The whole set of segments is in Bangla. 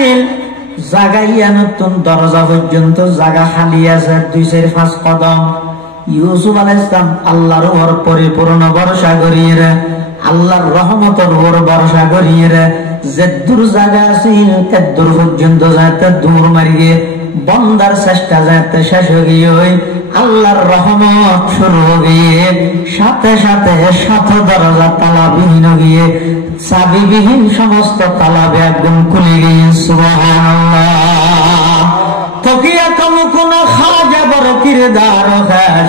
আছিল জাগাইয়া নতুন দরজা পর্যন্ত জাগা খালি আছে 2-5 কদম। ইউসুফ আলাইহিস সালাম আল্লাহর উপর পরিপূর্ণ ভরসা করিয়ে আল্লাহর রহমতের উপর ভরসা করিয়ে যে দূর জায়গা আছিল দূর পর্যন্ত যাতে দূর মারিয়ে বন্দার চেষ্টা যাতে শেষ হয়ে গিয়ে আল্লাহর রহমত শুরু হয়ে সাথে সাথে 7 দরজা তালাবিহীন গিয়ে চাবিবিহীন সমস্ত তালাবে একদম খুলে গিয়ে সুবহানাল্লাহ। তকিয়া কোন খাজা বড় কিরদার খাস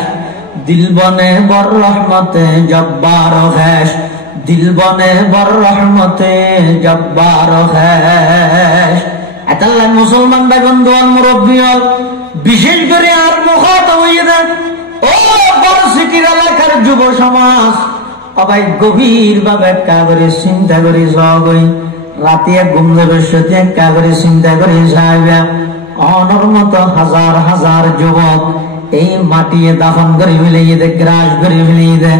দিল বনে বর রহমতে জব্বার খাস দিল বনে বর রহমতে জব্বার খাস। এতাল্লাহ মুসলমান ভাই বন্ধু মুরব্বী বিশেষ করে আর মুখাত হইয়ে দেন ও বড় সিটির এলাকার যুব সমাজ সবাই গভীর ভাবে একটা করে চিন্তা করে যাওয়া রাতে ঘুম দেবে সত্যি একটা করে চিন্তা করে যাবে অনর মতো হাজার হাজার যুবক এই মাটিয়ে দাফন করে ফেলিয়ে দে গ্রাস করে ফেলিয়ে দে।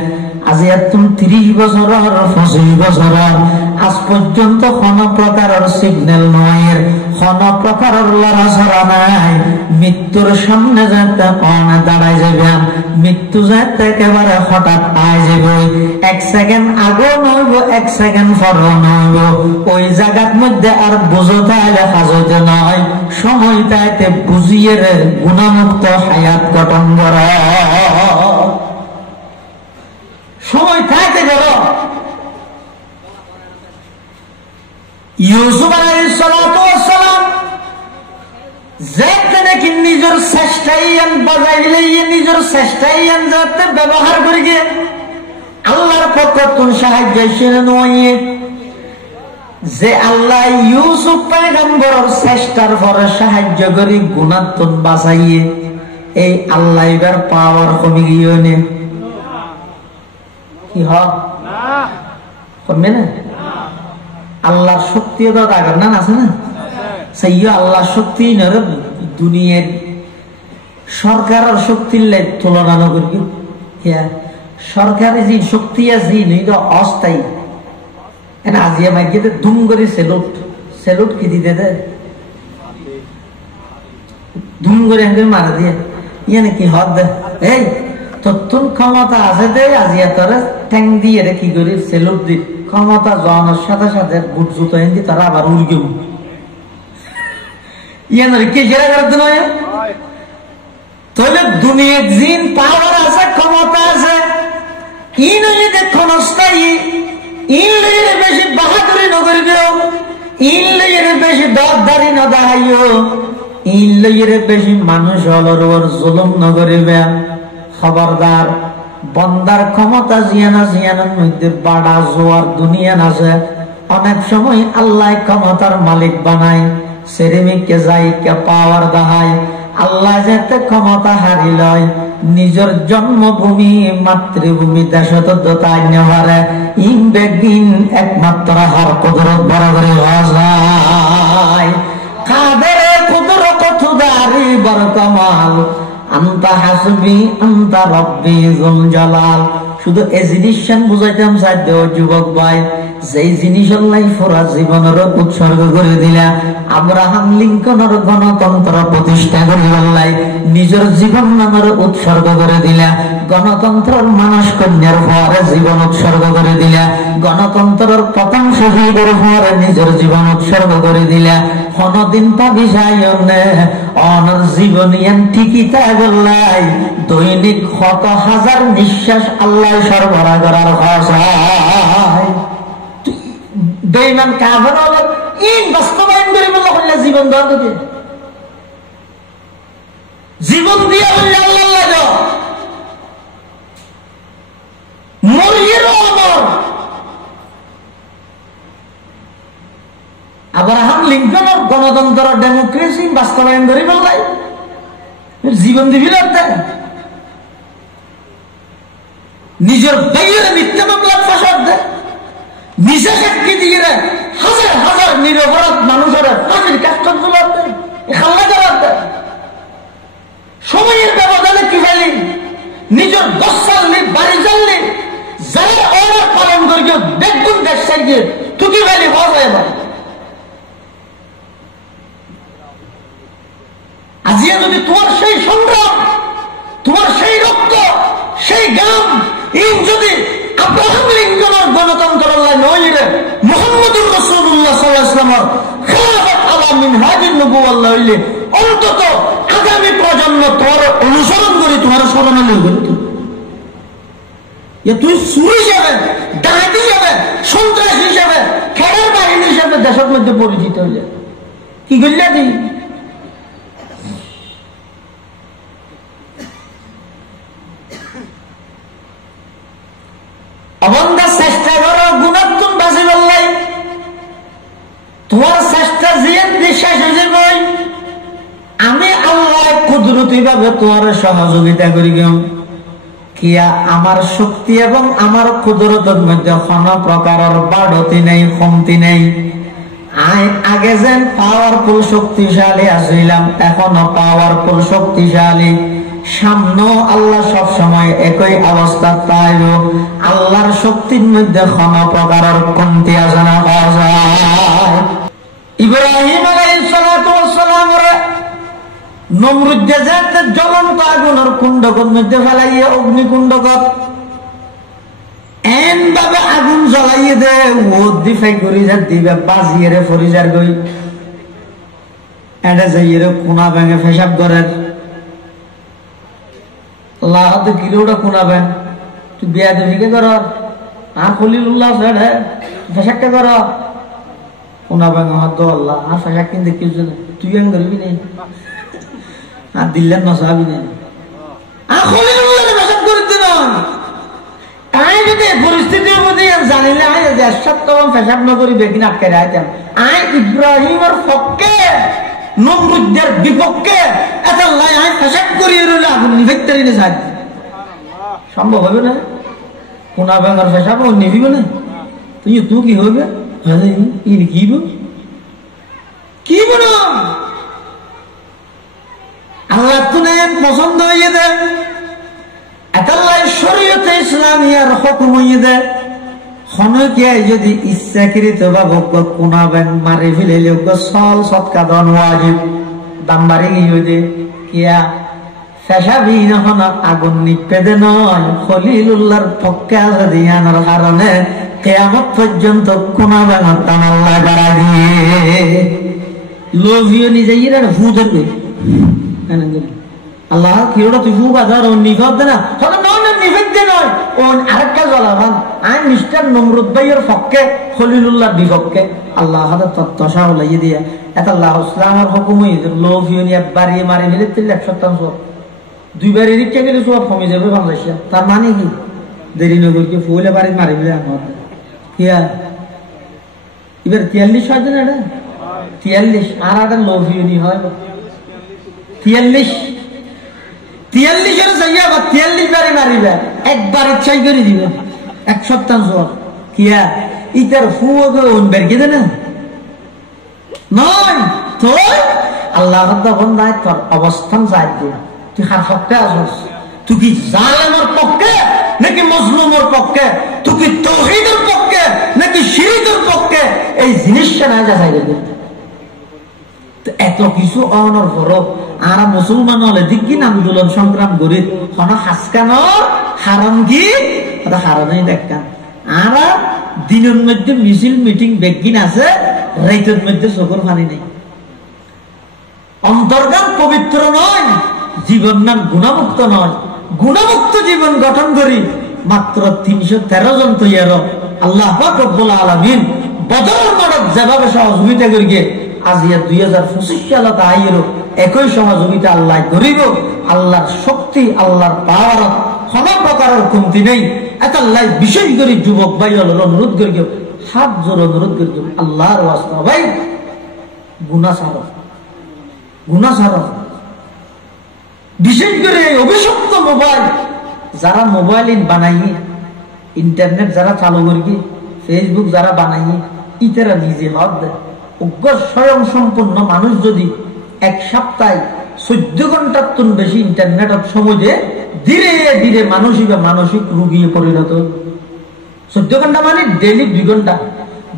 আজি তুমি 30 বছর 25 বছর আজ পর্যন্ত কোন প্রকারের সিগন্যাল নয়, কোন প্রকারের লড়াছড়া নাই। মৃত্যুর সামনে যাতে কনে দাঁড়াই যাবে, মৃত্যু যাতে একেবারে হঠাৎ আয় যাবে, 1 সেকেন্ড আগেও নইব 1 সেকেন্ড পরেও নইব। ওই জায়গার মধ্যে আর বুঝতে হলে হাজতে নয়, সময়টাতে বুঝিয়ে গুণামুক্ত হায়াত গঠন করা সময় থাকতে করো। ইউসুফ আলাইহিস সালাম যাতে নাকি নিজের চেষ্টাই বাজাইলে নিজের চেষ্টাই যাতে ব্যবহার করে গিয়ে আল্লাহর পক্ষ সাহায্য নয় যে আল্লাহ ইউসুফ পয়গম্বরের চেষ্টার পরে সাহায্য করে গুণাত্মন বাঁচাইয়ে এই আল্লাহ এবার পাওয়ার কমে গিয়ে নে কি হবে না? আল্লাহর শক্তি আগার না আছে না সেই আল্লাহর শক্তি দুনিয়ার সরকারের শক্তির তুলনা করবি। সরকারের যে শক্তি আছে অস্থায়ী আজিয়া মাইকে দুম করে সেলুট কি দিতে দে ধুম করে মারা দিয়ে ইয়ে নাকি হদ দে এই তোর ক্ষমতা আছে দে আজিয়া তোরা ঠ্যাং দিয়ে কি করি সেলুট দি ক্ষমতা জনের সাথে সাথে বুট জুতো এনে তারা আবার উড়ে ইয়ে নয় কে সেরা করতে নয়। তাহলে দুনিয়ার জিন পাওয়ার আছে ক্ষমতা আছে ই নয় দেখুন অস্থায়ী ইন লইয়ের বেশি বাহাদুরি নগরিও ইন লইয়ের বেশি দরদারি ন দেখাইও ইন লইয়ের বেশি মানুষ হলর ওর জুলুম নগরিবে। খবরদার বন্দার ক্ষমতা জিয়ানের মধ্যে বাড়া জোয়ার দুনিয়া আছে। অনেক সময় আল্লাহ ক্ষমতার মালিক বানায় সেরেমিকে যাই কে পাওয়ার দেখায়। আল্লাহ যাতে ক্ষমতা হারি লয় নিজের জন্মভূমি মাতৃভূমি দেশতায় নেওয়ারে ইনবেগিন একমাত্র হার কুদরত বরাবরই হওয়া যায়। কাদের কুদরত খুদারি বড় কামাল আন্তা হাসবি আন্তা রব্বি জুল জালাল। শুধু এই জিনিসটা বুঝাইতাম সাধ্য যুবক ভাই যেই জিনিস আল্লাহ পুরা জীবনের উৎসর্গ করে দিলা। আব্রাহাম লিঙ্কনের গণতন্ত্র প্রতিষ্ঠা করে আল্লাহ নিজের জীবন নামের উৎসর্গ করে দিলা। গণতন্ত্রের মানুষ কন্যার পরে জীবন উৎসর্গ করে দিলা। গণতন্ত্রের প্রথম শহীদের পরে নিজের জীবন উৎসর্গ করে দিলা। কোনদিন পাবি যায়নে অনর জীবনিয়ান ঠিকই তা বললাই দৈনিক 100,000 নিঃশ্বাস আল্লাহ সরবরাহ করার ভাষায় বেঈমান কাফের হল ইন বাস্তবায়ন করে বললে জীবন দেওয়া তোকে জীবন দিয়ে বললে আল্লাহ মরিয়েরও অমর। আব্রাহাম লিঙ্কনের গণতন্ত্র ডেমোক্রেসি বাস্তবায়ন করে বললাই জীবন দিবি লাগতে নিজের বাইরে মিথ্যা মামলা ফাঁসার দেয় নিজে সাক্ষী দিয়ে হাজার হাজার নিরপরাধ মানুষের ফাঁসির কাস্টম তোলার দেয় খাল্লা করার দেয়। সময়ের ব্যবধানে কি ফেলি নিজের দশ সাল বাড়ি জানলে যারা অর্ডার পালন করি বেগুন দেশ চাইছে তুকি ফেলি হওয়া যায় না যদি তোমার সেই সংগ্রাম, তোমার সেই রক্ত, সেই গাম, ইন যদি আব্রাহাম লিঙ্কনের গণতন্ত্র নইলে মুহাম্মদুর রাসূলুল্লাহ সাল্লাল্লাহু আলাইহি ওয়াসাল্লাম খেলাফত আলা মিনহাজুন নবুওয়াল্লাহ হইলে অন্তত আগামী প্রজন্ম তোমার অনুসরণ করে তোমার স্মরণে লইবে। তুই চুর হিসাবে, ডাকাত হিসাবে, সন্ত্রাস হিসাবে, খেলার বাহিনী হিসাবে দেশের মধ্যে পরিচিত হইলে কি করলে তুই? অবন্ধা চেষ্টা করো গুণাত্মক বাঁচি বললাই তোমার চেষ্টা জিয়ান বিশ্বাস হয়ে বই আমি আল্লাহ কুদরতি ভাবে তোমার সহযোগিতা করি গেম কিয়া আমার শক্তি এবং আমার কুদরতের মধ্যে কোনো প্রকারের বাড়তি নেই, কমতি নেই। আগে যেন পাওয়ারফুল শক্তিশালী আসিলাম, এখনো পাওয়ারফুল শক্তিশালী, সামনেও আল্লাহ সব সময় একই অবস্থা। তাই আল্লাহর শক্তির মধ্যে কোনো প্রকারের কমতি আসে না। ইব্রাহিম আলাইহিস সালাতু ওয়াস সালামের নমরুদ জাতে জ্বলন্ত আগুনের কুণ্ডকর মধ্যে ফেলাইয়া অগ্নিকুণ্ডকর এন ভাবে আগুন জ্বলাইয়ে দে ও দিফাই করি যা দিবে বাজিয়ে রে ফরিজার গই এটা যাইয়ে রে কোনা ভেঙে পেশাব করেন লাহাতে কিলোটা কোনাবেন তুই বিয়া দিকে কর আর খলিলুল্লাহ ছেড়ে পেশাবটা কর কোনাবেন হাত আল্লাহ আর পেশাব কিনতে কিছু তুই এন করবি নেই আর দিল্লেন নসাবি নেই আর খলিলুল্লাহ পেশাব করতে নয়। তাই যদি পরিস্থিতির মধ্যে জানিলে আয় দেশ তখন পেশাব না করি বেগিন আটকে রাখতাম আয় ইব্রাহিমের পক্ষে নমরুদের বিপক্ষে এটা লাই আয় পেশাব করিয়ে রইলে আগুন নিভেক্তারি না সাহায্য সম্ভব হবে না। কোনা ব্যাঙ্গার পেশাব ও নিবিব না তুই তু কি হবে কি বলো আল্লাহ তুনে পছন্দ হয়ে দেয় এটাল্লাই শরীয়তে ইসলামিয়ার হুকুম হয়ে দেয় খনকিয়া যদি ইচ্ছাকৃত বা ভোগ্য কোনা ব্যাং মারি ফেলে সল সৎকা দন ওয়াজিব দাম বাড়ি গিয়ে কিয়া পেশাবি যখন আগুন নিপেদে নয় খলিলুল্লাহর পক্ষে আছে দিয়ানোর কারণে কিয়ামত পর্যন্ত কোনা ব্যাঙর টান আল্লাহ করা দিয়ে লোভিও নিজে ফু ধরবে আল্লাহ কিরোটা তুই ফু বাজার ও নিফত দে না নিফেদ নয় ও আরেকটা জ্বলাবান আইন মিস্টার নমরুদ ভাইয়ের পক্ষে খলিলুল্লাহর বিপক্ষে আল্লাহ তত্ত্বসা লাগিয়ে দিয়ে এটা আল্লাহ ইসলামের হুকুম লোভিও নিয়ে বাড়িয়ে মারি ফেলে 100 দুইবার এদিকটা গেলে সব কমে যাবে বাংলাদেশে। তার মানে কি দেরি নগরকে ফুলে বাড়ি মারি ফেলে কিয়া এবার 43 হয় না এটা 43 আর একটা লোভিউনি হয় 43 এর জায়গা বা 43 বারে মারিবে একবার ইচ্ছাই করে দিবে 100 কিয়া ইটার ফুগে উনবার গেদে না নয় তো আল্লাহ তখন নাই তোর অবস্থান যাই দিয়ে তুই কার পক্ষে আসস তুই কি জালেমের পক্ষে নাকি মজলুমের পক্ষে তুই কি তাওহীদের পক্ষে নাকি শিরকের পক্ষে এই জিনিসটা না যাচাই করবে। এত কিছু অনর ফরক আর মুসলমান হলে দিকিন আন্দোলন সংগ্রাম করি কোন হাসকানোর হারাম কি হারানোই দেখান আর দিনের মধ্যে মিছিল মিটিং বেগিন আছে রাইতের মধ্যে চোখের পানি নেই অন্তর্গান পবিত্র নয় জীবন নাম গুণামুক্ত নয় গুণামুক্ত জীবন গঠন করি মাত্র 313 জন তৈয়ার আল্লাহ পাক রব্বুল আলামিন বদর মানব যেভাবে সহযোগিতা করি আজ 2025 সাল তাইয়ের একই সহযোগিতা আল্লাহ করিব। আল্লাহর শক্তি আল্লাহর পাওয়ার কোনো প্রকারের কমতি নেই। এটা আল্লাহ বিশেষ করে যুবক ভাই অনুরোধ করি হাত জোর অনুরোধ করি আল্লাহর ওয়াস্তা ভাই গুনাহ ছাড়ো বিশেষ করে অভিশপ্ত মোবাইল যারা মোবাইল বানাই ইন্টারনেট যারা চালু করি ফেসবুক যারা বানাই ইতারা নিজে হদ দেয় উগ্র স্বয়ং সম্পূর্ণ মানুষ যদি এক সপ্তাহে 14 ঘন্টার তুন বেশি ইন্টারনেটের সময়ে ধীরে ধীরে মানসিক রোগী পরিণত 14 ঘন্টা মানে ডেইলি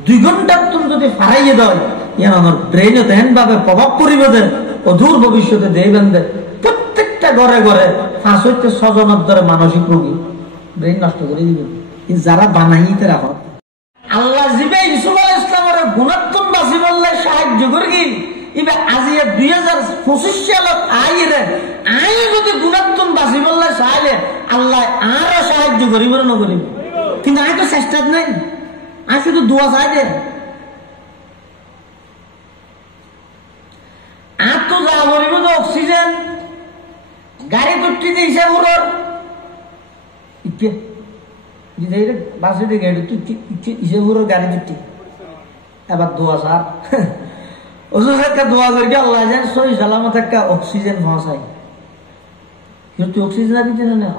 2 ঘন্টার তুন যদি ফারাইয়ে দেয় আমার ব্রেইনে তেমন ভাবে প্রভাব পরিবে অদূর ভবিষ্যতে দেবেন ঘরে ঘরে 5-6 ধরে মানসিক রোগী ব্রেন নষ্ট করে দিবে যারা বানাইতে রাখ আল্লাহ জিবে ইউসুফ আলাইহিস সালামের গুণাত্মক বাসি বললে সাহায্য করি এবার আজিয়া 2025 সালত আইরে আই যদি গুণাত্মক বাসি বললে সাহায্য আল্লাহ আরো সাহায্য করিব না করিব কিন্তু আমি তো চেষ্টা নাই আমি শুধু দোয়া চাই দে আর তো যা করিব তো অক্সিজেন গাড়ি তুটি দিয়েছে ওর ইকে বাসে গাড়ি তুটি ইসে ওর গাড়ি তুটি এবার দোয়া সার ওষুধ একটা দোয়া করি আল্লাহ যেন সহি সালামত একটা অক্সিজেন পৌঁছাই তুই অক্সিজেন দিতে না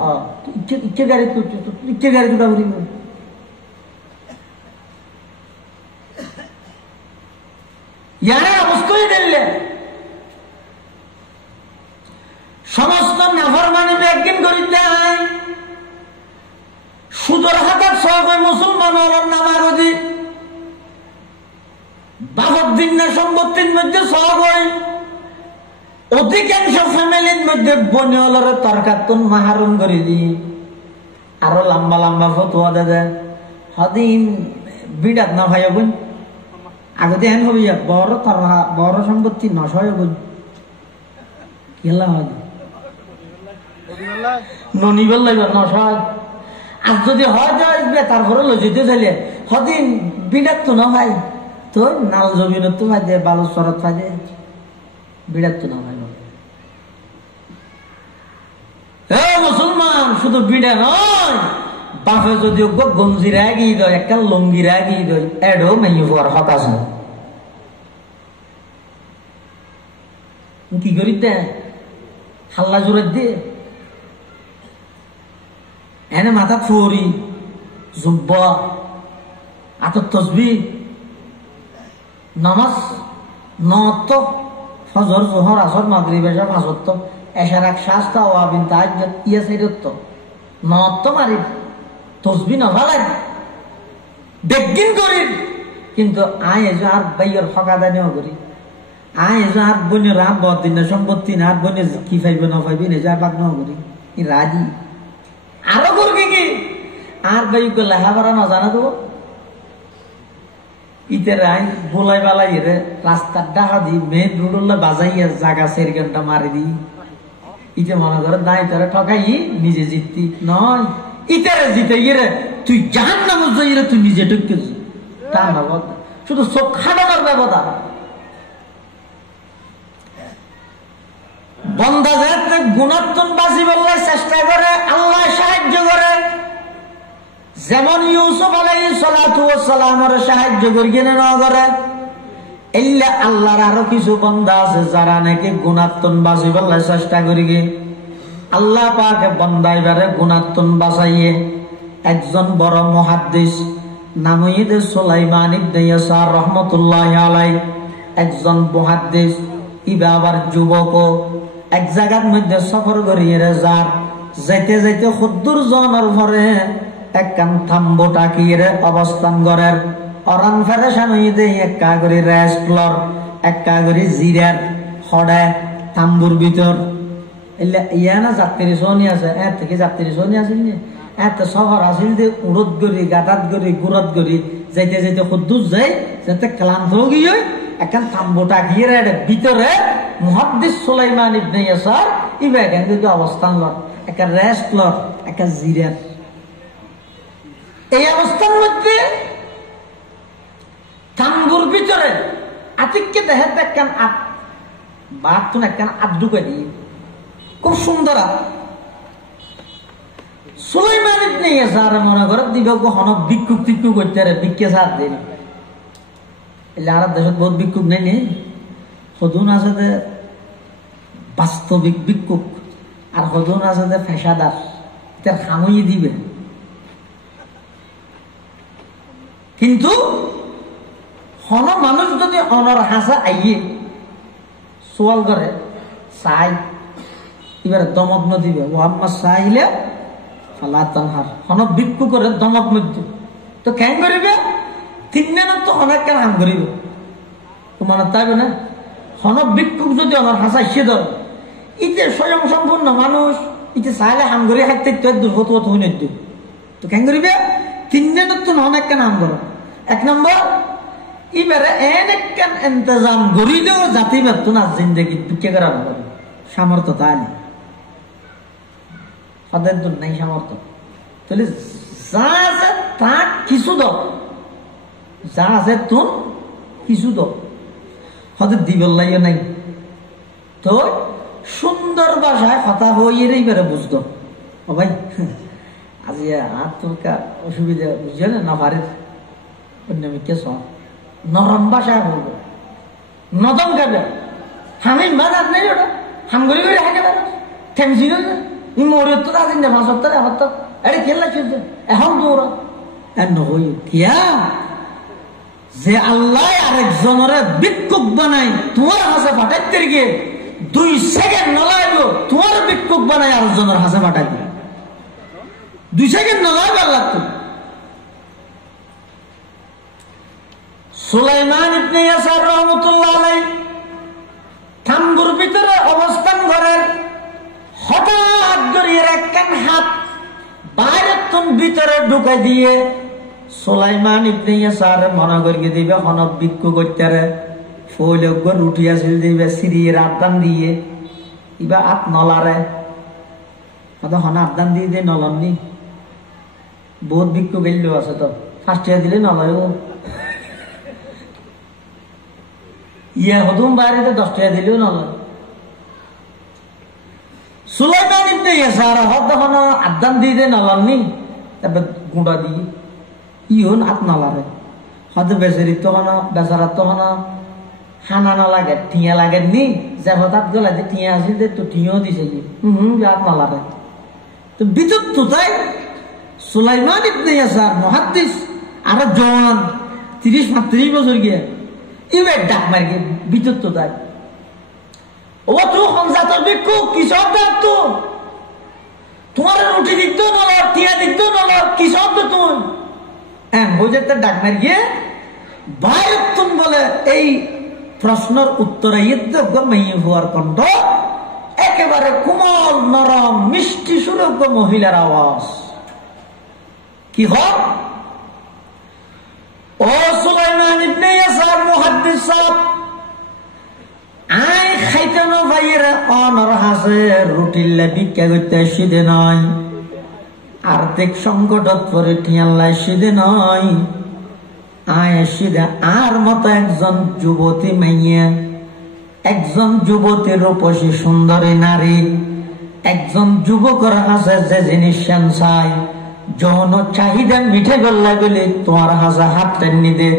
ইচ্ছে গাড়ি তুটি ইচ্ছে গাড়ি তুটা করিব ইয়ারে অবস্থায় দিলে সমস্ত নাফরমানি একদিন করিতে হয় সুদর হাতার সব মুসলমান নামাগদি বাহদ্দিন সম্পত্তির মধ্যে সব হয় অধিকাংশ ফ্যামিলির মধ্যে বনিওয়ালার তরকাতুন মাহারুম করে দি আরো লম্বা লম্বা ফতুয়া দেয় হদিন বিড়াত না ভাই বোন আগতে হেন হবি বড় সম্পত্তি নশয় বোন কেলা হয় ননিবেল লাগবে নশয় আর যদি হয় যাবে তারপরে লজিতে চাইলে হদিন বিড়াত তো না ভাই তো নাল জমিন তো ভাই দে বালু শরৎ ভাই দে বিড়াত তো না ভাই মুসলমান শুধু বিড়া নয় বাপে যদি গঞ্জির আগিয়ে দেয় একটা লঙ্গির আগিয়ে দেয় এডো মেয়ে হওয়ার হক আছে কি করি দে হাল্লা জোরে দিয়ে এনে মাথা ফুরি জুব্বা আতর তসবি নামাজ নত ফজর জোহর আসর মাগরিব এশা ফাজত এশার এক শাস্তা ওয়াবিন তাহাজ্জুদ ইয়া সাইরত নত মারি তসবি না ভালাই বেগিন করি কিন্তু আয় এজো আর বাইয়ের হকাদা নেওয়া করি আয় এজো আর বনে রাম বদিন সম্পত্তি না আর বনে কি পাইবে না পাইবি না যা বাগ নেওয়া করি রাজি আরো করবি কি আর বাই লেখাপড়া না জানা দেবো ইতে রাই বোলাই বালাই রে রাস্তার ডাহা দি মেন রোডল্লা বাজাইয়া জাগা 4 ঘন্টা মারি দি ইতে মনে করে দাই তোরা ঠকাই নিজে জিততি নয় ইতারে জিতে গিয়ে তুই জাহান্নাম যাইরে তুই নিজে ঢুকতেছিস তা না শুধু চোখ খাটানোর ব্যবস্থা বন্দা যাতে গুণাত্মক বাসি বললে চেষ্টা করে আল্লাহ সাহায্য করে যেমন ইউসুফ আলাইহিস সালাতু ওয়াস সালামের সাহায্য করিয়ে না করে ইল্লা আল্লাহর আরো কিছু বান্দা আছে যারা নাকি গুণাত্মক বাসি বললে চেষ্টা করিগে আল্লাহ পাকে বন্দাইবারে গুণাত্মক বাসাইয়ে একজন বড় মুহাদ্দিস নামইদ সুলাইমান ইবনে ইয়াসার রাহমাতুল্লাহি আলাইহি একজন মুহাদ্দিস ইবা আবার যুবক এক জায়গার মধ্যে সফর করিয়ে যার যাইতে যাইতে খুদ্দুর জনের পরে একখান থাম্বো টাকিয়ে অবস্থান করার অরান ফেরেশান হইতে একা করে রেস্ট লর একা করে জিরার হড়ায় থাম্বুর ভিতর এলে ইয়া না যাত্রী সোনি আছে থেকে যাত্রী সোনি আছে এত শহর আসিল যে উড়ত করি গাতাত করি গুড়ত করি যাইতে যাইতে খুদ্দুর যাই যাতে ক্লান্ত গিয়ে একখান থাম্বোটা গিয়ে ভিতরে মুহাদ্দিস সুলাইমান ইবনে ইয়াসার ইবা এখান থেকে অবস্থান লর একটা রেস্ট লর একটা জিরার এই অবস্থার মধ্যে থাম্বুর ভিতরে আতিককে দেখে একখান বাথরুম একখান আড্ডুকে দিয়ে খুব সুন্দর সুলাইমান ইবনে ইয়াসার মনে করে দিবে কখনো ভিক্ষুক টিক্ষুক করতে ভিক্ষে সার দিন এলে আর দেশত বহুত ভিক্ষুক নেই সদুন আছে যে বাস্তবিক ভিক্ষুক আর সদুন আছে যে পেশাদার তার খামই দিবে কিন্তু হন মানুষ যদি অনর হাসা আইয়ে সোয়াল করে চাই এবারে দমক নদিবে ওহাম্মা চাইলে ফালা তানহার হন ভিক্ষু করে দমক মধ্যে তো কেন করিবে তিন তো অনেক কেন হাম করিব তোমার তাইবে না হন ভিক্ষুক যদি অনর হাসা সে ধর ইতে স্বয়ং সম্পূর্ণ মানুষ ইতে চাইলে হাম করে হাঁটতে দুর্গত হইনে তো কেন করিবে তিনজনের তো অনেক কেন হাম করো। এক নম্বর এবারে এনেকান ইন্তজাম করিলেও জাতি ব্যর্থ না জিন্দগি দুঃখে করা হবে সামর্থ্য তাই তাদের দূর নাই সামর্থ্য। তাহলে যা আছে তা কিছু দাও, যা আছে তুন কিছু দাও, হয়তো দিবল্লাইও নাই। তো সুন্দর ভাষায় কথা হইয়ে এবারে বুঝতো ও ভাই আজি আর তোর অসুবিধা বুঝছে না পারের কে নরম ভাষায় বলবো নদম খাবে হামি বাজার নেই ওটা হাম গড়ি করে হাঁটে পারো ঠেমছিল না মরে তো রাজি না 5 সপ্তাহে আমার তো আরে খেলা চলছে এখন তো ওরা নহই কিয়া যে আল্লাহ আরেকজনের বিক্ষোভ বানাই তোমার হাসে পাঠাইতে গিয়ে 2 সেকেন্ড নলাইব তোমার বিক্ষোভ বানাই আরেকজনের হাসে পাঠাই 2 সেকেন্ড নলাইব আল্লাহ। তো সুলাইমান ইবনে ইয়াসার রাহমাতুল্লাহ আলাইহি থাম্বুর ভিতরে অবস্থান করেন, হঠাৎ করে একখান হাত বাইরের তুন ভিতরে ঢুকে দিয়ে সুলাইমান ইবনে ইয়াসার মনে করিয়ে দিবে হনব বিক্ষু করতে রে ফৈলজ্ঞ রুটি আসিল দিবে সিরিয়ে আবদান দিয়ে ইবা আত নলারে হন আবদান দিয়ে দিয়ে নলননি বহুত বিক্ষু গেল আছে তো 5 টাকা দিলে নলয় ইয়া হদুম বাইরে 10 টাকা দিলেও নলয়। সুলাইমান ইবনে ইয়াসার হদ হন আবদান দিয়ে দিয়ে নলননি তবে গুঁড়া দিয়ে ইহন আত নলারে হদ বেচারি তো হন বেচারা তো হন হানা না লাগে টিয়া লাগে নি যে হঠাৎ গলা যে টিয়া আসিল তো টিয়াও দিছে আত নলারে। তো বিদ্যুৎ তো তাই সুলাইমান ইবনে ইয়াসার মুহাদ্দিস আর জওয়ান 30-35 বছর গিয়া ইবে ডাক মার গিয়ে বিদ্যুৎ তো তাই ও তো হংসাতর বিক্ষু কিসব ডাক তো তোমার রুটি দিত না টিয়া দিত না কিসব তো তুই বোঝাতে ডাক মার গিয়ে বাইরে তুম বলে এই প্রশ্নের উত্তরে মেয়ে হওয়ার কণ্ঠ একেবারে কোমল নরম মিষ্টি সুরজ্ঞ মহিলার আওয়াজ কি হয় ও সুলাইমান ইবনে ইয়াসার মুহাদ্দিস সাহেব আই খাইতে না ভাইয়েরা অনর হাসে রুটিল্লা ভিক্ষা করতে সিদে নয় আর্থিক সংকটত পরে ঠিয়াল্লা সিদে নয় আয় সিদে আর মতো একজন যুবতী মাইয়া একজন যুবতীর রূপসী সুন্দরী নারী একজন যুবকর হাসে যে জিনিস চাই যৌন চাহিদা মিঠে গল্লাই বলে তোমার হাসা হাত টেনে দে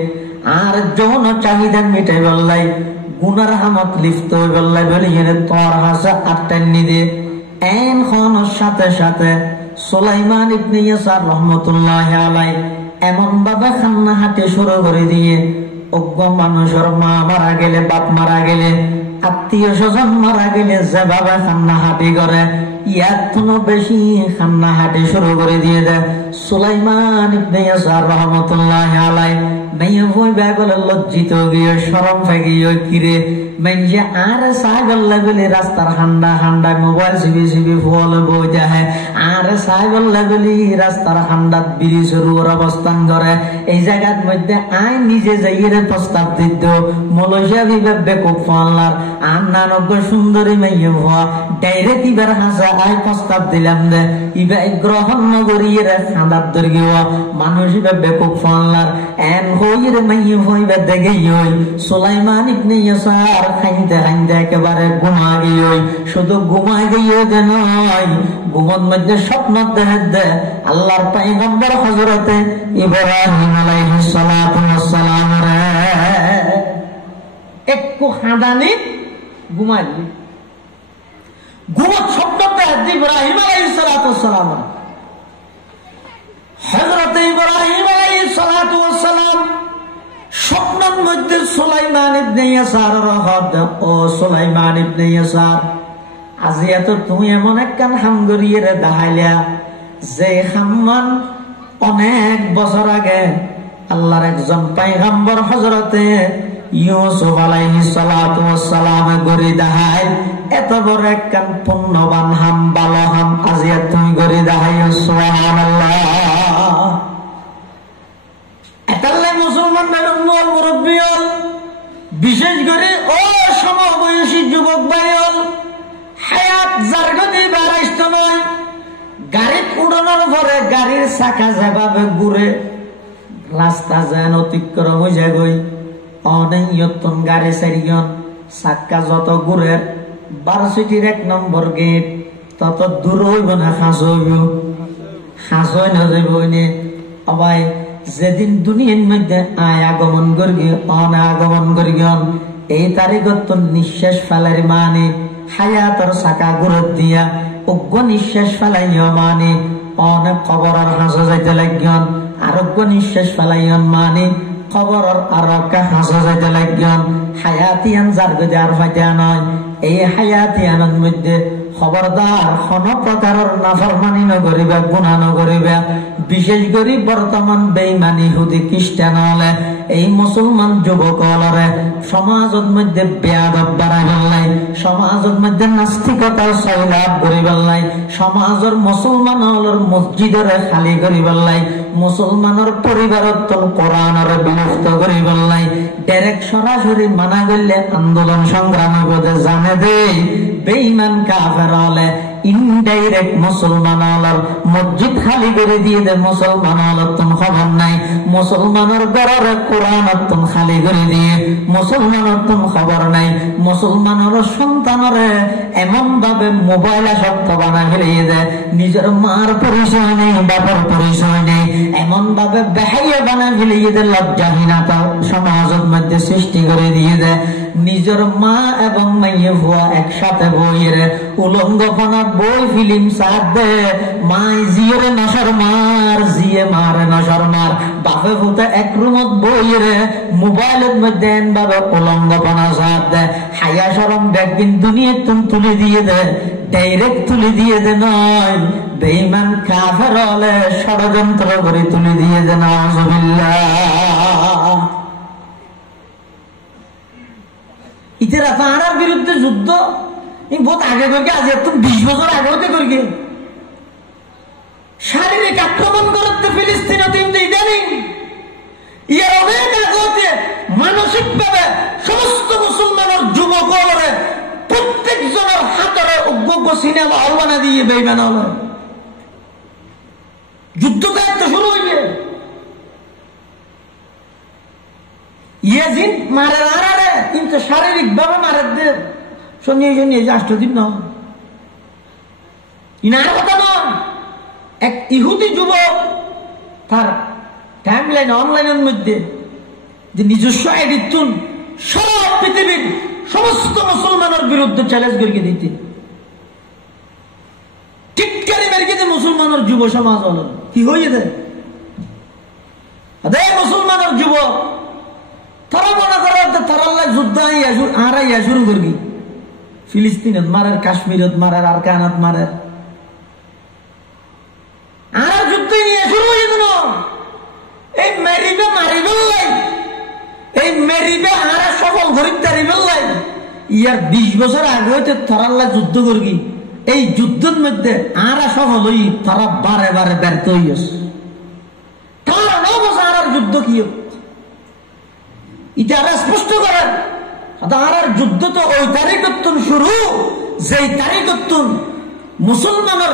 আর যৌন চাহিদা মিঠে গল্লাই গুনার হামত লিপ্ত গল্লাই বলে তোমার হাসা হাত টেনে দে এন খানোর সাথে সাথে সুলাইমান ইবনে ইয়াসার রাহমাতুল্লাহি আলাইহি এমন ভাবে কান্না হাতে শুরু করে দিয়ে অজ্ঞ মানুষের মা মারা গেলে বাপ মারা গেলে আত্মীয় স্বজন মারা গেলে যেভাবে কান্না হাতি করে ইয়ার কোনো বেশি কান্না হাতি শুরু করে দিয়ে দেয় সুলাইমান ইবনে ইয়াসার রাহমাতুল্লাহি আলাইহি মেয়ে ভই বলে লজ্জিত গিয়ে শরম ফেগিয়ে কিরে মেয়ে আর সাগল লাগলে রাস্তার হান্ডা হান্ডা মোবাইল সিবি ফল বই যায় আর সাগল লাগলে রাস্তার হান্ডাত ব্রিজের উপর অবস্থান করে এই জায়গার মধ্যে আই নিজে যাইয়ে প্রস্তাব দিত মলইয়া বিবেক বেকুব ফলার আর নানক সুন্দরী মেয়ে ভুয়া ডাইরেক্ট ইবার হাসা আই প্রস্তাব দিলাম দে ইবা গ্রহণ নগরীয় খাঁদার দর্গীয় মানুষ ইবা বেকুব ফলার এন হইরে মেয়ে হইবা দেখে হই সুলাইমান ইবনে ইয়াসার খাইতে খাইতে একেবারে ঘুমা গিয়ে শুধু ঘুমা গিয়ে যে নয় ঘুমন মধ্যে স্বপ্ন দেখে দে আল্লাহর পয়গম্বর হযরতে ইব্রাহিম আলাইহিস সালাতু ওয়াস সালাম রে একটু খাদানি ঘুমাই ঘুমত স্বপ্ন দেখে ইব্রাহিম আলাইহিস সালাতু ওয়াস সালাম হযরতে ইব্রাহিম আলাইহিস সালাতু ওয়াস সালাম স্বপ্নের মধ্যে সুলাইমান ইবনে ইয়াসার রহদ ও সুলাইমান ইবনে ইয়াসার আজি এত তুমি এমন একখান হামগরিয়ে দেখাইলা যে হাম্মান অনেক বছর আগে আল্লাহর একজন পয়গম্বর হযরতে ইউসুফ আলাইহিস সালাতু ওয়াস সালাম গরি দেখায় এত বড় একখান পুণ্যবান হাম ভালো হাম আজিয়া তুমি করে দেখাইও সুবহানাল্লাহ। এতাল্লাই মুসলমান মুরব্বী হল, বিশেষ করে ও সমবয়সী যুবক ভাই হল, হায়াত যার গতি বাড়াইত নয়, গাড়িত উড়ানোর পরে গাড়ির চাকা যেভাবে ঘুরে রাস্তা যেন অতিক্রম হয়ে যায় গই, অনেক গাড়ি চারিজন চাক্কা যত ঘুরে বারোশিটির 1 নম্বর গেট তত দূর হইব না খাস হইব, খাস হই না যাইব। অবাই যেদিন দুনিয়ার মধ্যে আয় আগমন করি আগমন করিগন, এই তারিখত তো নিঃশ্বাস ফেলার মানে হায়াতর চাকা ঘুরত দিয়া অজ্ঞ নিঃশ্বাস ফেলাইও মানে অনেক খবরের হাসা যাইতে লাগিয়ন, আরোগ্য নিঃশ্বাস ফেলাইয়ন মানে খবরের আরোগ্য হাসা যাইতে লাগিয়ন। হায়াতিয়ান যার গদি আর ফাইতে নয়, এই হায়াতিয়ানের মধ্যে খবরদার কোন প্রকারের নাফরমানি নকরিবা, গুনাহ নকরিবা। বিশেষ করে বর্তমান বেঈমানি হুদি খ্রিস্টান হলে এই মুসলমান যুবক হলরে সমাজের মধ্যে বেয়াদব বাড়াই ফেললাই, সমাজের মধ্যে নাস্তিকতার সয়লাভ করি ফেললাই, সমাজের মুসলমান হলের মসজিদের খালি করি ফেললাই, মুসলমানের পরিবারের তো কোরআনের বিলুপ্ত করি ফেললাই। ডাইরেক্ট সরাসরি মানা করলে আন্দোলন সংগ্রামের পথে জানে দে বেঈমান কাফের হলে ইনডাইরেক্ট মুসলমান হলার মসজিদ খালি করে দিয়ে দে, মুসলমান হলার তুমি খবর নাই, মুসলমানের ঘরের কোরআন তুমি খালি করে দিয়ে মুসলমানের তুমি খবর নাই, মুসলমানের সন্তানের এমন ভাবে মোবাইল আসক্ত বানায় ফেলিয়ে দেয়, নিজের মার পরিচয় নেই, বাবার পরিচয় নেই, এমন ভাবে বেহাইয়া বানায় ফেলিয়ে দেয়, লজ্জাহীনতা সমাজের মধ্যে সৃষ্টি করে দিয়ে দেয়। নিজের মা এবং মাইয়ে ভুয়া একসাথে বইয়ের উলঙ্গপনা বই ফিল্ম সাথ দে, মাই জিয়ে নশর মার, জিয়ে মারে নশর মার, বাপে ফুতে এক রুমত বইয়ের মোবাইলের মধ্যে ভাবে উলঙ্গপনা সাথ দে। হায়া শরম ব্যাগদিন দুনিয়া তুমি তুলে দিয়ে দে, ডাইরেক্ট তুলে দিয়ে দে নয়, বেঈমান কাফের হলে ষড়যন্ত্র করে তুলে দিয়ে দে। নাউযুবিল্লাহ। ইতারা তাহার বিরুদ্ধে যুদ্ধ বহুত আগে করকে, আজ এত 20 বছর আগে হতে করকে শারীরিক আক্রমণ করতে ফিলিস্তিনে কিন্তু ইদানিং ইয়ার অনেক আগে মানসিক ভাবে সমস্ত মুসলমানের যুবক প্রত্যেক জনের হাতের অজ্ঞ সিনেমা হল বানা দিয়ে বেইমান হল যুদ্ধ তো শুরু হয়েছে। ইয়াজিদ মারে আড়ারে কিন্তু শারীরিক ভাবে মারে দে শুনিয়ে শুনিয়ে রাষ্ট্রদ্বীপ নয়, ইনার কথা নয়। এক ইহুদি যুবক তার টাইম লাইন অনলাইনের মধ্যে যে নিজস্ব আইডিতুন সব পৃথিবীর সমস্ত মুসলমানের বিরুদ্ধে চ্যালেঞ্জ করে দিতে টিটকারি মেরে দিতে মুসলমানের যুব সমাজ হল কি হয়ে যায় মুসলমানের যুবক তারা মনে করে তারা যুদ্ধ আড়াইয়া শুরু করবি, ফিলিস্তিনত মারার, কাশ্মীরত মারার, আর কানাত মারার, আর যুদ্ধ নিয়ে শুরু হয়ে গেল। এই মেরিবে মারি ফেললাই, এই মেরিবে আর সফল খরিদ্দারি ফেললাই। ইয়ার 20 বছর আগে হইতে তারাল্লা যুদ্ধ করবি, এই যুদ্ধের মধ্যে আর সফল হই তারা বারে বারে ব্যর্থ হইয়াছে। তারা 9 বছর আর যুদ্ধ কি এটা স্পষ্ট করেন। আর যুদ্ধ তো ওই তারিখতুন শুরু যেই তারিখতুন মুসলমানের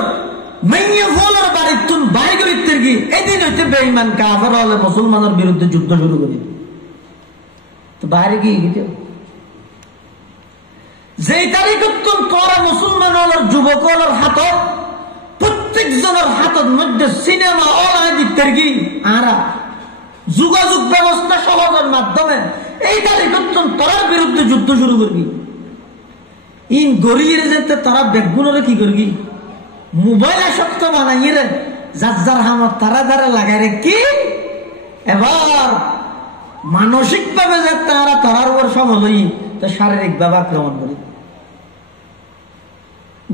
মেয়ে ফলের বাড়িতুন বাড়ি করিতে কি এদিন হইতে বেঈমান কাফের হলে মুসলমানের বিরুদ্ধে যুদ্ধ শুরু করি তো বাইরে কি যেই তারিখতুন তোরা মুসলমান হলের যুবক হলের হাত প্রত্যেক জনের হাতের মধ্যে সিনেমা অনলাইন দিতে কি আরা যোগাযোগ ব্যবস্থা সহজের মাধ্যমে এই তারিখতুন তোরার বিরুদ্ধে যুদ্ধ শুরু করবি। ইন গড়িয়ে যেতে তারা বেগুনের কি করবি মোবাইল আসক্ত বানাইয়ে রে যার যার হামত তারা দ্বারা লাগাই রে কি এবার মানসিক ভাবে যে তারা তারার উপর সফল হই তো শারীরিক ভাবে আক্রমণ করি।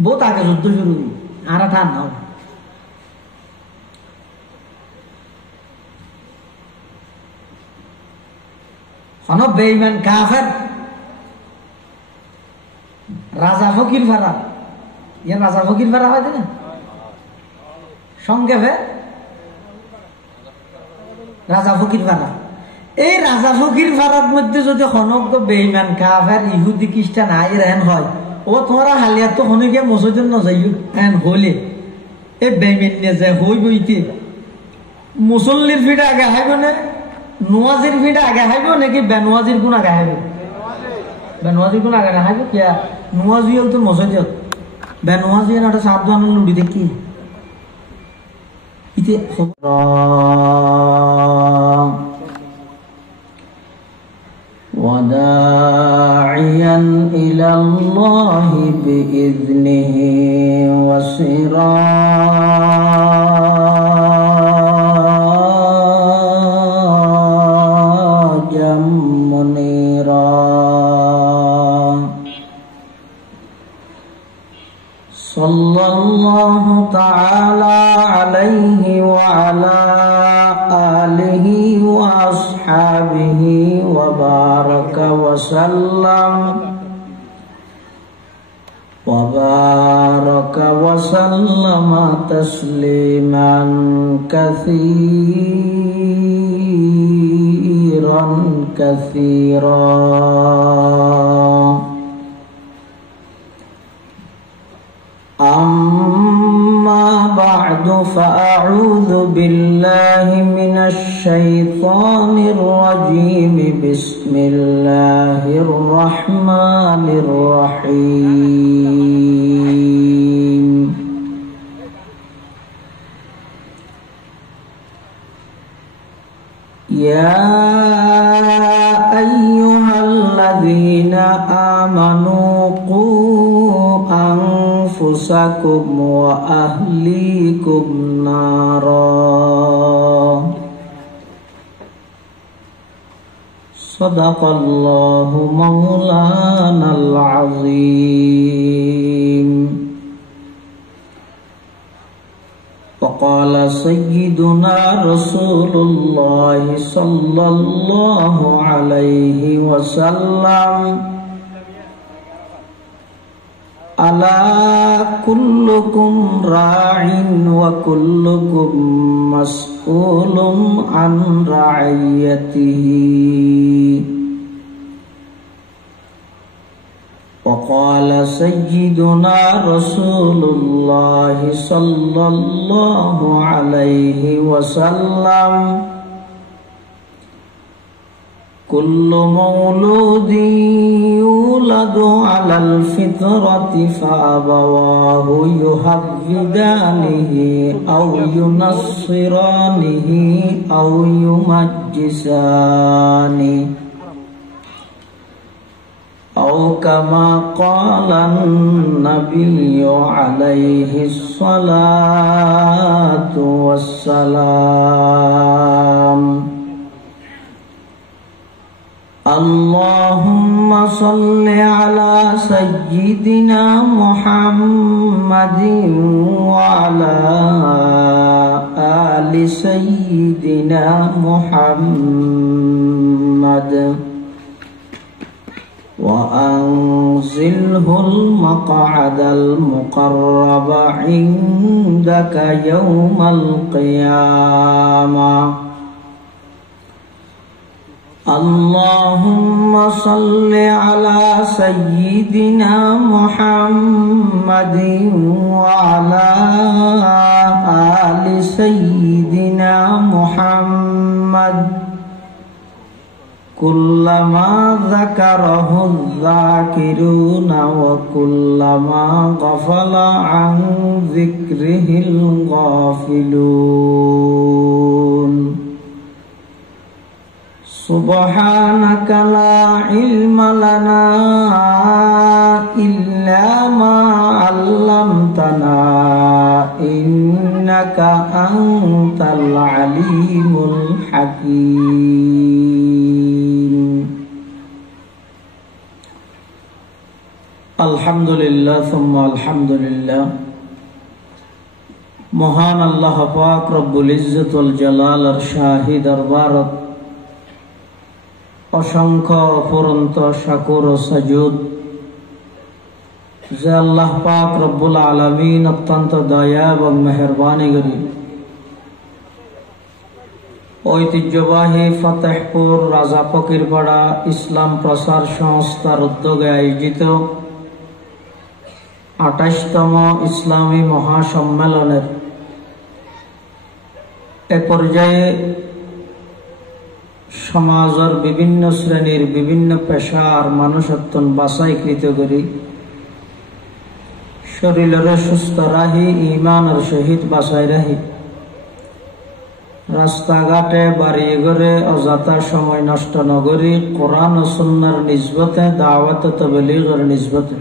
বহুত আগে যুদ্ধ শুরু করি আর ঠান না বেঈমান কাফের রাজা ফকির ভাড়া, ইয়া রাজা ফকির ভাড়া হয় না সংক্ষেপে রাজা ফকির ভাড়া। এই রাজা ফকির ভাড়ার মধ্যে যদি হনক বেঈমান কাফের ইহুদি খ্রিস্টান আইর এন হয়, ও তোমরা হালিয়া তো হনে গিয়ে মসজিদ না যাইও এন হলে এই বেঈমান নিয়ে যায় হই বইতে মুসল্লির ফিটা আগে হাইব না নোয়াজির ফিটা আগে হাইব নাকি বেনওয়াজির কোন আগে হাইব? বেনওয়াজির কোন আগে হাইব কিয়া নোয়াজি হল তো মসজিদ, বেনওয়াজি একটা সাবধান লুড়ি দেখি ইতে وداعيا إلى الله بإذنه وسراجا منيرا صلى الله تعالى عليه وعلى آله وأصحابه وبارك وسلم تسليما كثيرا كثيرا. أما بعد فأعوذ بالله من الشيطان الرجيم. بسم الله الرحمن الرحيم. يا أيها الذين آمنوا قوا أنفسكم وأهليكم نارا. صدق الله مولانا العظيم. وقال سيدنا رسول الله صلى الله عليه وسلم: ألا كلكم راع وكلكم مسؤول عن رعيته. وقال سيدنا رسول الله صلى الله عليه وسلم: كل مولود يولد على الفطرة فأبواه يهودانه أو ينصرانه أو يمجسانه أو كما قال النبي عليه الصلاة والسلام. اللهم صل على سيدنا محمد وعلى آل سيدنا محمد وأنزله المقعد المقرب عندك يوم القيامة. اللهم صل على سيدنا محمد وعلى آل سيدنا محمد كلما ذكره الذاكرون وكلما غفل عن ذكره الغافلون. سبحانك لا علم لنا إلا ما علمتنا إنك أنت العليم الحكيم. الحمد لله ثم الحمد لله. মহান আল্লাহ পাক রব্বুল ইজ্জত ওয়াল জালালের শাহী দরবারত অসংখ্য অফুরন্ত শাকুর ও সাজুদ যে আল্লাহ পাক রব্বুল আলামিন অত্যন্ত দয়া এবং মেহেরবানি করি ঐতিহ্যবাহী ফতেহপুর রাজা ফকিরপাড়া ইসলাম প্রচার সংস্থার উদ্যোগে আয়োজিত ২৮তম ইসলামী মহাসম্মেলনের এ পর্যায়ে সমাজের বিভিন্ন শ্রেণীর বিভিন্ন পেশার মানুষত্বন বাছাইকৃত করি শরীরের সুস্থ রাহি ইমানের সহিত বাছাই রাহি রাস্তাঘাটে বাড়ি ঘরে অযথা সময় নষ্ট নগরী কোরআন ও সুন্নাহর নিসবতে দাওয়াত ও তাবলীগের নিসবতে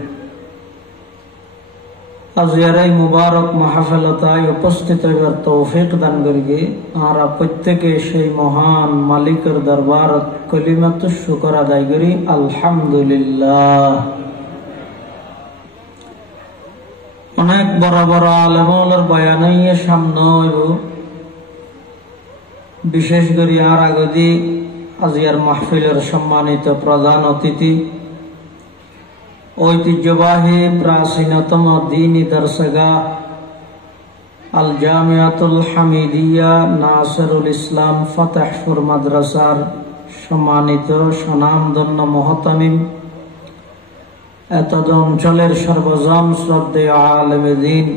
আজিয়ার এই মুবারক মাহফিলতায় উপস্থিত হইবার তৌফিক দান করি। আমরা প্রত্যেকে সেই মহান মালিকের দরবার কলিমাত শুকর আদায় করি আলহামদুলিল্লাহ। অনেক বড় বড় আলেমের বয়ান সামনে হইব, বিশেষ করে আর আগদি আজিয়ার মাহফিলের সম্মানিত প্রধান অতিথি ঐতিহ্যবাহী প্রাচীনতম দ্বীনী দরসগাহ আল জামিয়াতুল হামিদিয়া নাসিরুল ইসলাম ফতেহপুর মাদ্রাসার সম্মানিত স্বনামধন্য মুহতামিম এতদ অঞ্চলের সর্বজন শ্রদ্ধেয় আলেমে দ্বীন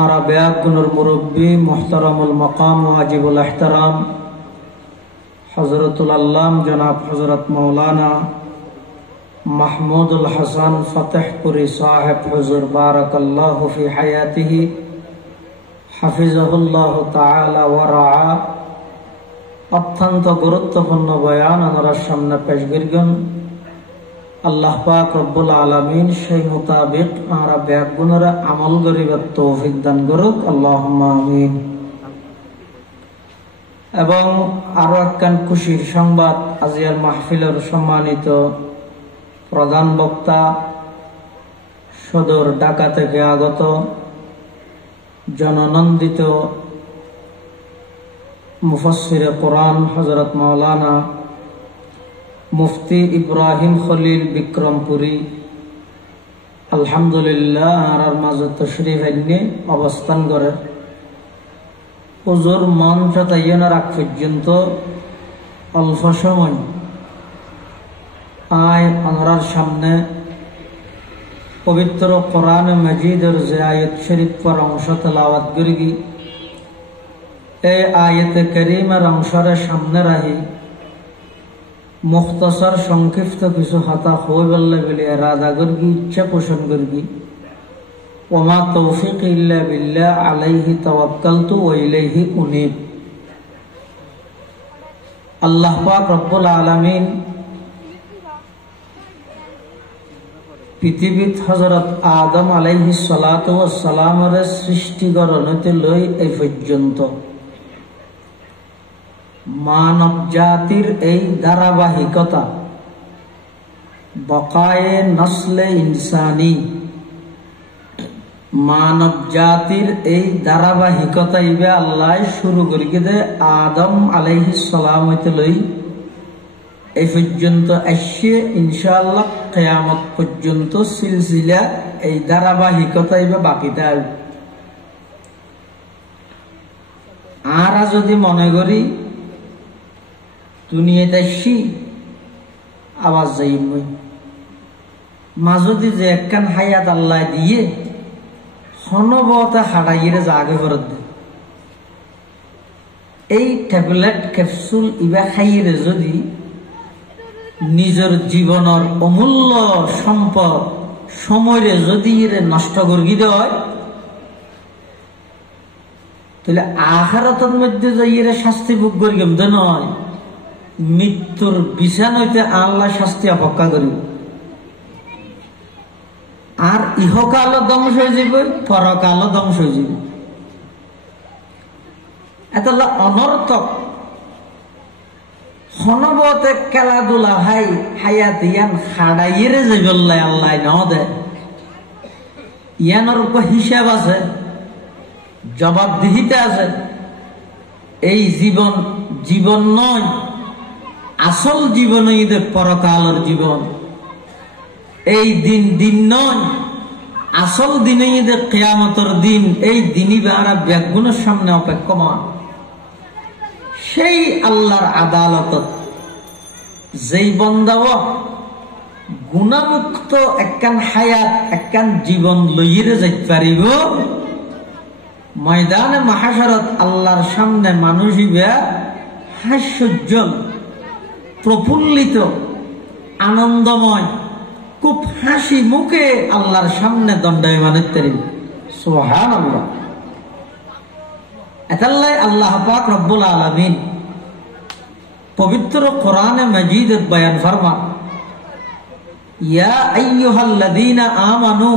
আরা বেয়াগুনুর মুরব্বী মুহতারামুল মাকাম ওয়াজিবুল ইহতারাম হযরতুল আল্লাম জনাব হযরত মাওলানা মাহমুদুল হাসান ফতেহপুরি সাহেব হুজুর বারাকাল্লাহু ফি হায়াতিহি হাফিজাহুল্লাহু তাআলা ওয়া রাআ অত্যন্ত গুরুত্বপূর্ণ বয়ান আমরা সামনে পেশ করবেন। আল্লাহ পাক রব্বুল আলামিন সেই মোতাবেক আমরা ব্যাগুণরা আমল করিবার তৌফিক দান করুক আল্লাহুম্মা আমিন। এবং আরো একখান খুশির সংবাদ, আজিয়ার মাহফিলের সম্মানিত প্রধান বক্তা সদর ঢাকা থেকে আগত জননন্দিত মুফাসসিরে কোরআন হযরত মাওলানা মুফতি ইব্রাহিম খলিল বিক্রমপুরী আলহামদুলিল্লাহ আর মাঝে তশরিফ এনে অবস্থান করে হুজুর মঞ্চ তাইয়ানোর আগ পর্যন্ত অল্প সময় আয় আনার সামনে পবিত্র কোরআন মাজিদের যে আয়াত শরীফ পর অংশ তেলাওয়াত করি এই আয়াতে কারীমার অংশের সামনে রাখি মুখতাসার সংক্ষিপ্ত কিছু হাতা হয়ে বললে বলে এরাদা করি ইচ্ছা পোষণ করি। ওমা তৌফিক ইল্লা বিল্লাহ আলাইহি তাওয়াক্কালতু ওয়া ইলাইহি উনীব। আল্লাহ পাক রব্বুল আলামিন পৃথিবীত হযরত আদম আলাইহিস সালাতু ওয়াস সালামের সৃষ্টি করতে লই এই পর্যন্ত মানব জাতির এই ধারাবাহিকতা বকায়ে নসলে ইনসানি, মানব জাতির এই ধারাবাহিকতা ইবে আল্লাহ শুরু করি দে আদম আলাইহিস সালাম হইতে লই এই পর্যন্ত আসছে ইনশাআল্লাহ কিয়ামত পর্যন্ত সিলসিলা এই ধারাবাহিকতা ইবে বাকি থাকবে। আর যদি মনে করি দুনিয়াতে আসছি আবার যাইম মাঝদি যে একখান হায়াত আল্লাহ দিয়ে হনবতা হারাইয়ে যা আগে ফেরত দে এই ট্যাবলেট ক্যাপসুল ইবা খাইয়ে যদি নিজের জীবনের অমূল্য সম্পদ সময়ে যদি নষ্ট করি দেয় তাহলে আখিরাতের মধ্যে যাইয়ে শাস্তি ভোগ করি কেমন নয়, মৃত্যুর বিছানাইতে আল্লাহ শাস্তি অপেক্ষা করি। আর ইহকাল ধ্বংস হয়ে যাবে, পরকাল ধ্বংস হয়ে যাবে। এত অনর্থক হনবতে খেলাধুলা হাই হায়াত ইয়ান খাড়াইয়ে যে বললাই আল্লাহ ন দে ইয়ানোর উপর হিসাব আছে, জবাবদিহিতে আছে। এই জীবন জীবন নয়, আসল জীবন ঈদের পরকালের জীবন। এই দিন দিন নয়, আসল দিনে ঈদের কিয়ামতের দিন। এই দিনই বেড়া ব্যাগুনের সামনে অপেক্ষমান। সেই আল্লাহর আদালত যেই বন্দাও গুণামুক্ত একখান হায়াত একখান জীবন লইয়ে যাইতে পারিব, ময়দানে মাহাশারত আল্লাহর সামনে মানুষ ইবা হাস্যোজ্জ্বল, প্রফুল্লিত, আনন্দময়, খুব হাসি মুখে আল্লাহর সামনে দণ্ডায়মানের তারিব। সুবহানাল্লাহ। এতাল্লাই আল্লাহ পাক রব্বুল আলামিন পবিত্র কোরআনে মাজিদে বয়ান ফরমান, ইয়া আইয়ুহাল্লাযীনা আমানু,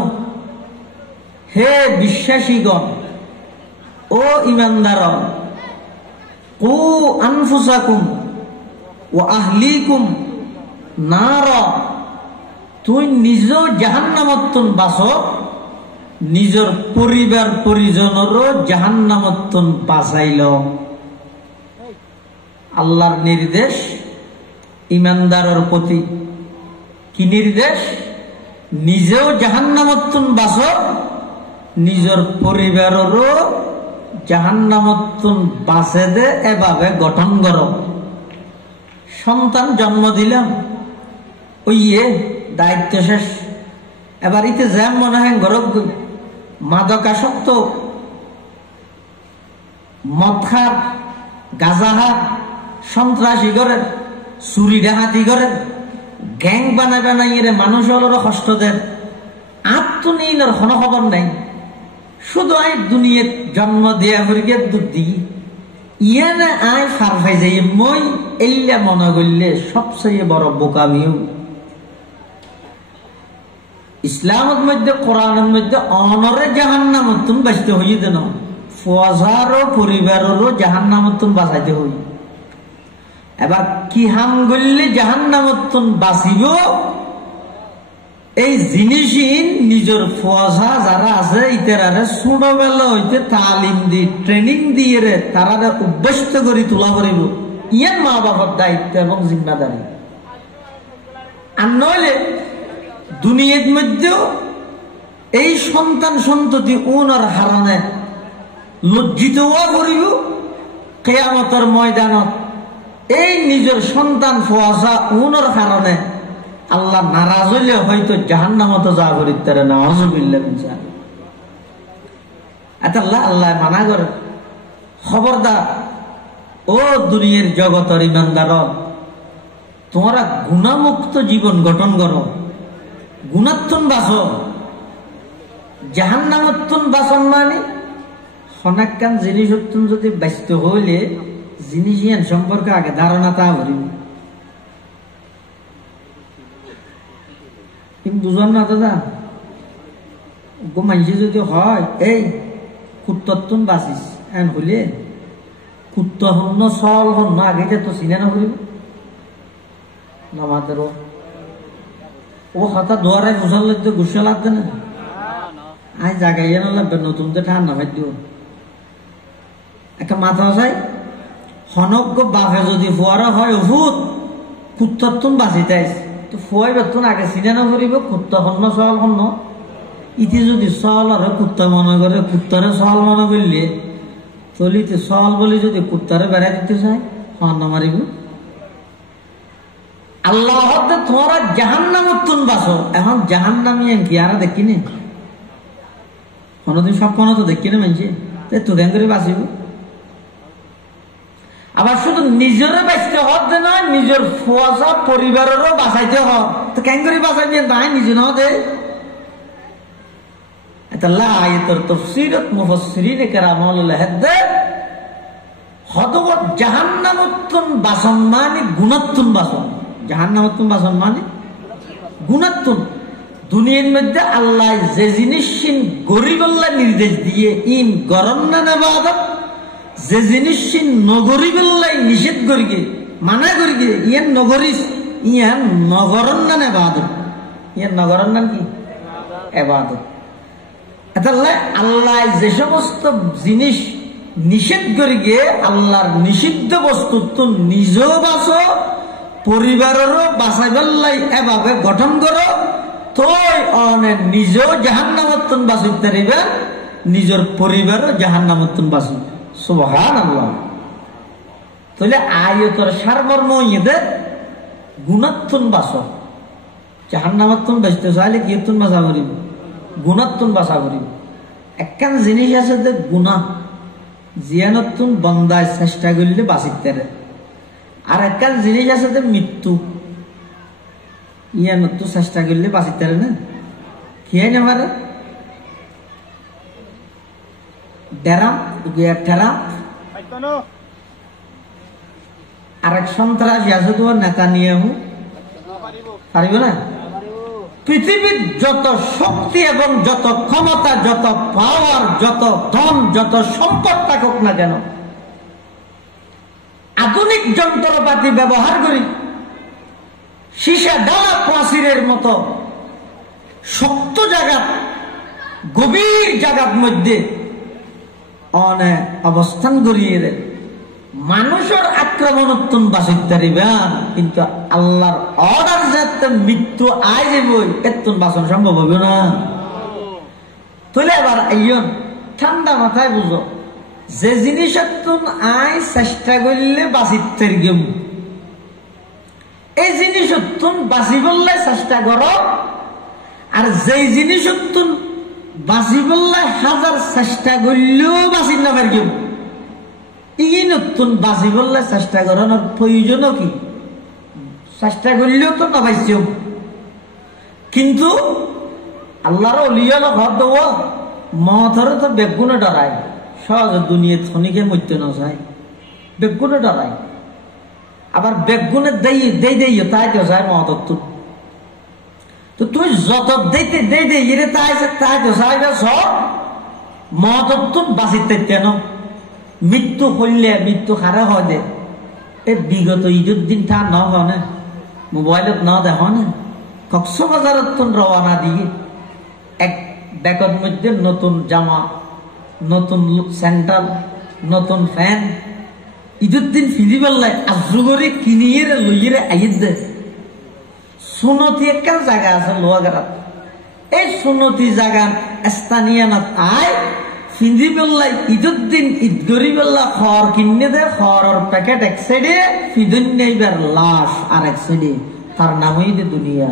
হে বিশ্বাসীগণ, ও ঈমানদারগণ, কু আনফুসাকুম ওয়া আহলিকুম নারা, তুই নিজ জাহান্নামতন বাঁচো, নিজের পরিবার পরিজনেরও জাহান্নামতন বাঁচাইল। আল্লাহর নির্দেশ ঈমানদারের প্রতি কি নির্দেশ? নিজেও জাহান্নামতন বাঁচো, নিজের পরিবারেরও জাহান্নামতন বাঁচে দে, এভাবে গঠন করো। সন্তান জন্ম দিলাম, ওই দায়িত্ব শেষ, এবার ইতে জ্যাম মনে হয় গরব মাদকাসক্ত, মদ খার, গাঁজা হার, সন্ত্রাসী করেন, চুরি ডাহাতি করেন, গ্যাং বানায় বানাই মানুষ হলের কষ্ট দেন, আত্মনিয়নের কোনো খবর নাই। শুধু আই দুনিয়াত জন্ম দেয়া হরিকে দুধ দিই ইয়ানে আয় ফার ফাই যাই, মই এল্লা মনে করলে সবচেয়ে বড় বোকামিও। ইসলামের মধ্যে, কোরআনের মধ্যে অনরে জাহান্নামতন বাঁচতে হই দেন, ফজারও পরিবারেরও জাহান্নামতন বাঁচাইতে হই। এবার কি হাম করলে জাহান্নামতন বাঁচিব, এই জিনিসই নিজের ফজা যারা আছে ইতারে ছোটবেলা হইতে তালিম দি ট্রেনিং দিয়ে তারা অভ্যস্ত করে তোলা করিব। ইয়ান মা বাবার দায়িত্ব এবং জিম্মাদারি। আর নইলে দুনিয়ার মধ্যেও এই সন্তান সন্ততি ওনার হারানে লজ্জিত হওয়া করিব। কিয়ামতের ময়দানত এই নিজের সন্তান ফজা ওনার কারণে আল্লাহ নারাজ হইলে হয়তো জাহান্নামত যা করিতে না। আউযুবিল্লাহ মিন যালিক। আল্লাহ আল্লাহ মানা করে, খবরদার ও দুনিয়ার জগতের ঈমানদার, তোমরা গুণামুক্ত জীবন গঠন করো, গুণাত্তন বাঁচো। জাহান্নামত্তন বাঁচন মানে হনাক্কান জিনিস যদি ব্যস্ত হইলে জিনিস সম্পর্কে আগে ধারণা তা ভরিব। বুঝন না দাদা, মানুষ যদি হয় এই কুত্তন বাঁচিস এন হইলে কুত্ত হন্য সল হন্য আগে তো চিনে না করিব নামাদের ও হতা দোয়ারায় বুঝার লাগতো, গুসা লাগতো না। আজ জাগাইয়া না লাগবে, নতুন তো ঠান্ডা ভাই দিও একটা মাথা চাই হনজ্ঞ বাঘে যদি ফোয়ারা হয় ভূত কুত্তন বাঁচিতে তো ফুয়াই বেতন আগে চিনে না করিব কুত্তা হন্য সল হন্য। ইতি যদি সল আর কুত্তা মনে করে, কুত্তারে সল মনে করলে চলিতে সল বলি যদি কুত্তারে বেড়াই দিতে চায় হন্য মারিব। আল্লাহ তোমরা জাহান্নামত্তন বাঁচো। এখন জাহান্নামি কি আর দেখিনি কোনদিন স্বপ্ন তো দেখিনি মানছি তো কেন করে বাঁচিব। আবার শুধু নিজেরও বাঁচতে হতে নয়, নিজের ফুয়াশা পরিবারেরও বাঁচাইতে হয়। তো কেন করে বাঁচাইবে তাই নিজে ন দে। আল্লাহ আয়াতের তাফসীরত মুফাসসিরিনে কেরাম লেখে হতগত জাহান্নামত্তন বাসন মানে গুণাত্তন বাসন। জাহান্নামত্তন বাসন মানে গুণাত্তন। দুনিয়ার মধ্যে আল্লাহ যে জিনিস গরিবল্লাহ নির্দেশ দিয়ে ইন গরম না নেবাদত, যে জিনিস নগরিবল্লাই নিষেধ করিগে মানা করিগে ইয়ান নগরিস ইয়ান নগরন না নেবাদত। ইয়ান নগরন নাম কি? এবাদত। আল্লাহ যে সমস্ত জিনিস নিষেধ করি গিয়ে আল্লাহর নিষিদ্ধ বস্তু তো নিজেও বাঁচো, পরিবারেরও বাঁচাইবার এভাবে গঠন করো, তই অনে নিজেও জাহান্নামতন বাঁচিতে পারিবে, নিজের পরিবারও জাহান্নামতন বাঁচিবে। সুবহানাল্লাহ। তাহলে আয়তর সারমর্ম ইয়েদে গুণাত্তন বাঁচ, জাহান্নামতন বাঁচতে চাইলে কিয়তন বাঁচা করিব, গুণাত্তন বাঁচা করিব। একখান জিনিস আছে যে গুণা জিয়ানতন বন্দায় চেষ্টা করলে বাঁচিতে রে, আর একখান জিনিস আছে যে মৃত্যু ইয়ানত চেষ্টা করলে বাঁচিতে রে না। খেয়ে নেবারে ডেরাম ঠেরাম। আরেক সন্ত্রাসী আছে তোমার নেতানিয়াহু, পারিব না? পৃথিবীর যত শক্তি এবং যত ক্ষমতা, যত পাওয়ার, যত ধন, যত সম্পদ থাকুক না কেন, আধুনিক যন্ত্রপাতি ব্যবহার করি সীসা ডালা প্রাচীরের মতো শক্ত জায়গা, গভীর জায়গার মধ্যে অনেক অবস্থান করিয়ে মানুষের আক্রমণোত্তম বাঁচিতে পারিবেন, কিন্তু আল্লাহর অর্ডার যাতে মৃত্যু আয় যাবই এতন বাঁচন সম্ভব হবে না। তাহলে এবার আইন ঠান্ডা মাথায় বুঝো, যে জিনিস আয় চেষ্টা করলে বাঁচিতে গেম, এই জিনিস বাঁচি বললে চেষ্টা করো, আর যেই জিনিস বাঁচি বললে হাজার চেষ্টা করলেও বাঁচি না পারি, ই নতুন বাঁচি বললে চেষ্টা করানোর প্রয়োজন কি? চেষ্টা করলেও তো না পাইছি। কিন্তু আল্লাহর অলিয়াল হদ মহতরে তো বেগুনে ডরায়, সহজ দুনিয়া থনিকে মরতে না যায়, বেগুনে ডরায়। আবার বেগুনে দেই তাই তো যায় মহতত্ব। তো তুই যত দিতে এরে তাই তো চাইবে সব মহতত্ব বাঁচিতে কেন? মৃত্যু হইলে মৃত্যু হারে হয় দে। এই বিগত ঈদের দিন তা ন হনে মোবাইলত ন দেখ না, কক্সবাজারত রওনা দিয়ে এক ব্যাগের মধ্যে নতুন জামা, নতুন স্যান্ডেল, নতুন ফ্যান ঈদের দিন ফিরি বেলায় আজু করে কিনিয়ে লইয়ে আইয়ে দে। সুনতি একটা জায়গা আছে লোহাগাড়াত, এই সুনতি জায়গা স্থানীয় আয় ফিন্দি বেল্লাই ঈদের দিন ঈদ গরি বেল্লা খড় কিনে দে, খড়ের প্যাকেট এক সাইডে, ফিদুন নেইবার লাশ আর এক সাইডে, তার নামই দে দুনিয়া।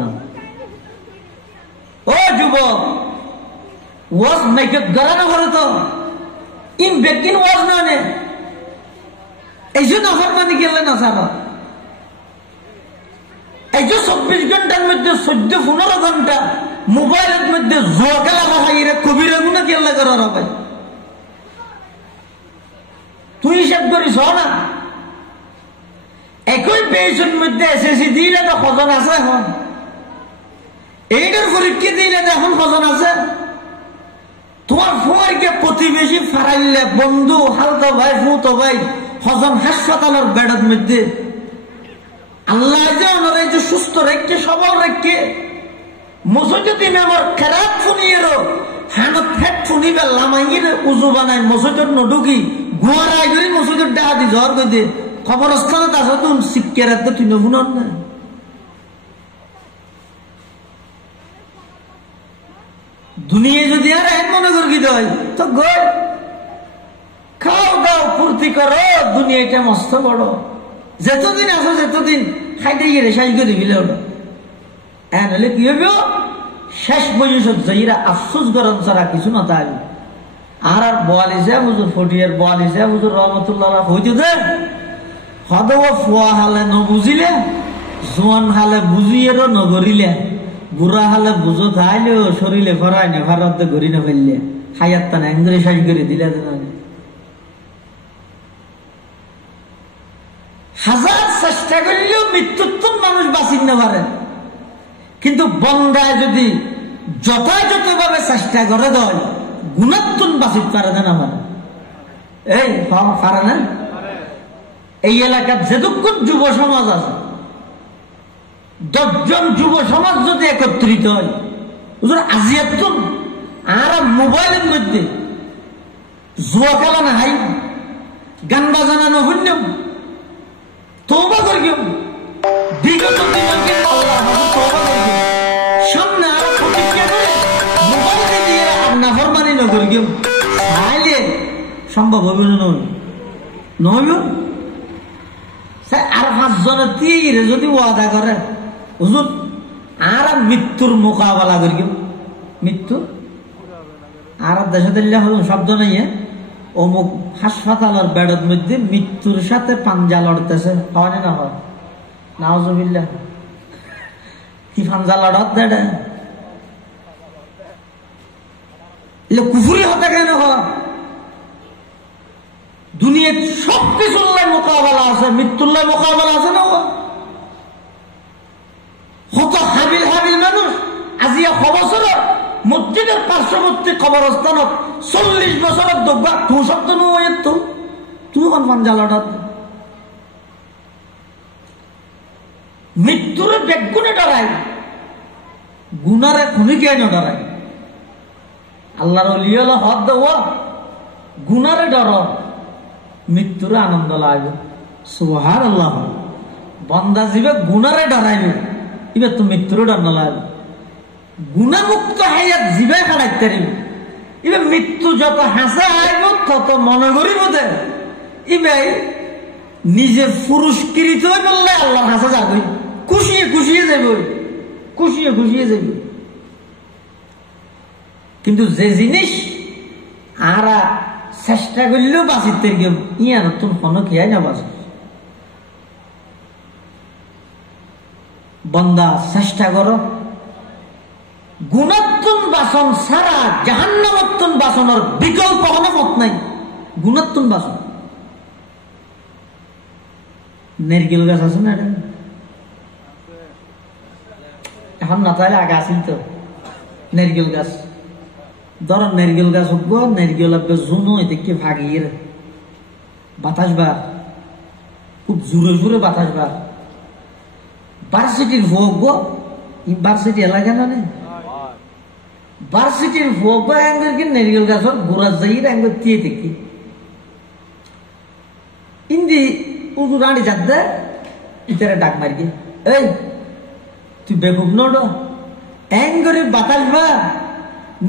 ও যুবক, ওয়াজ মেকআপ গড়ানো করে তো ইন বেকিন ওয়াজ না নে, এই যে নফর মানে গেলে না সারা, এই যে 24 ঘন্টার মধ্যে 14-15 ঘন্টা মোবাইলের মধ্যে জোয়া খেলা খাইরে কবিরা গুণা কেলা করার হবে। তুই হিসাব করিস না, একই পেয়েছের মধ্যে এসএসসি দিলে তো খজন আছে, এখন এইটার পরীক্ষা দিলে তো এখন খজন আছে। তোমার ফুয়ারকে প্রতিবেশী ফারাইলে, বন্ধু, হালতো ভাই, ফুতো ভাই, খজন হাসপাতালের বেডের মধ্যে আল্লাহ যে ওনারা যে সুস্থ রেখে সবল রেখে মসজিদ আমার খেরাত ফুনিয়েরও হানত ফেট ফুনিবে লামাইয়ের উজু বানায় মসজিদ নডুকি গুয়ার আয় করি মসজিদের ডাহা দি জ্বর করে দে খবরস্থানত আস তুন শিক্ষার তো তুই নবুনন না। দুনিয়া যদি আর এক মনে করি হয় তো গয় খাও দাও ফুর্তি করো, দুনিয়াটা মস্ত বড়, যেতদিন আসো যেতদিন খাইতে গেলে শেষ করে দিলে ওটা হলে কি হবে, শেষ পর্যন্ত যাইরা আফসোস করেন ছাড়া কিছু না। তাই আর আর বোয়ালিশে হুজুর ফটিয়ার বোয়ালিশে হুজুর রহমতুল্লাহ হইতে দেন হদ ফুয়া হালে নবুঝিলে, জোয়ান হালে বুঝিয়েরও নগরিলে, বুড়া হালে বুঝো থাইলেও শরীরে ফরাই না ভারত ঘুরি না ফেললে হায়াত তা না এঙ্গুলি শেষ করে দিলে। হাজার চেষ্টা করলেও মৃত্যুত্তম মানুষ বাঁচিয়ে না পারে, কিন্তু বন্দায় যদি যথাযথ ভাবে চেষ্টা করে দেয় গুণাত্তম বাঁচিতে পারে না আমার এই পারে না। এই এলাকার যেটুকুন যুব সমাজ আছে, 10 জন যুব সমাজ যদি একত্রিত হয় আজিয়াতুন আর মোবাইলের মধ্যে জুয়া খেলা না হাই, গান বাজানা না শুনলাম, তওবা করি বিগত দিনের সামনে আর কেউ চাইলে সম্ভব হবে না, নইব। আর 5 জনের তীরে যদি ওয়াদা করে হুজুর আর মৃত্যুর মোকাবেলা করি, কেউ মৃত্যু আর দেশে দিল্লা হল শব্দ নাই, অমুক হাসপাতালের বেডের মধ্যে মৃত্যুর সাথে পাঞ্জা লড়তেছে, হয় না হয় নাউজুবিল্লাহ, কি পাঞ্জা লড়ত দেড় কুফুরি হতে কেন হয়? দুনিয়ার সবকিছুর মোকাবেলা আছে, মৃত্যুর মোকাবেলা আছে না? কত হাবিল হাবিল মানুষ আজিয়া খবর মসজিদের পার্শ্ববর্তী কবরস্থানত 40 বছরের দোবা তু শব্দ নয়, তো তুই পাঞ্জালাটা মৃত্যুর বেগুনে ডরাই, গুনারে খুনি কে ডরাই। আল্লাহর ওলি হলো হদ দেওয়া, গুনারে ডর, মৃত্যুর আনন্দ লাগবে। সুবহানাল্লাহ। বন্দা জীবে গুনারে ডরাইবে, এবার তো মৃত্যুর ডর না লাগবে। গুণামুক্ত হাইয়াত জীবে খাড়াইতে পারিবে, এবার মৃত্যু যত হাসা আইব তত মনে করিব দে এবার নিজে পুরস্কৃত হয়ে বললে আল্লাহর হাসা যাবে, খুশিয়ে খুশিয়ে যাব, খুশিয়ে খুশিয়ে যাব। কিন্তু যে জিনিস আর চেষ্টা করলেও বাঁচিতে গিয়ে ইয়ার তুমি কোনো খেয়াই না বাঁচ। বন্দা চেষ্টা করো, গুণাত্মন বাসন ছাড়া জাহান্নামত্তন বাসনের বিকল্প কোনো মত নাই। গুণাত্মন বাসন নারকেল গাছ আছে না, এখন না তাহলে আগে আসিল তো নারকেল গাছ। ধর নারকেল গাছ হোক, নারকেল জুনো এদিকে ভাগিয়ে বাতাস বার, খুব জোরে জোরে বাতাস বার। ভার্সিটির হোক, ভার্সিটি এলাকা না নেই, ভার্সিটির হোক নারকেল গাছের গোড়া যাই দিয়ে দেখি ইন্দি উজু রানি যাতে ইতারে ডাক মারি, এই তুই বেকুব নড এং করে বাতাস বা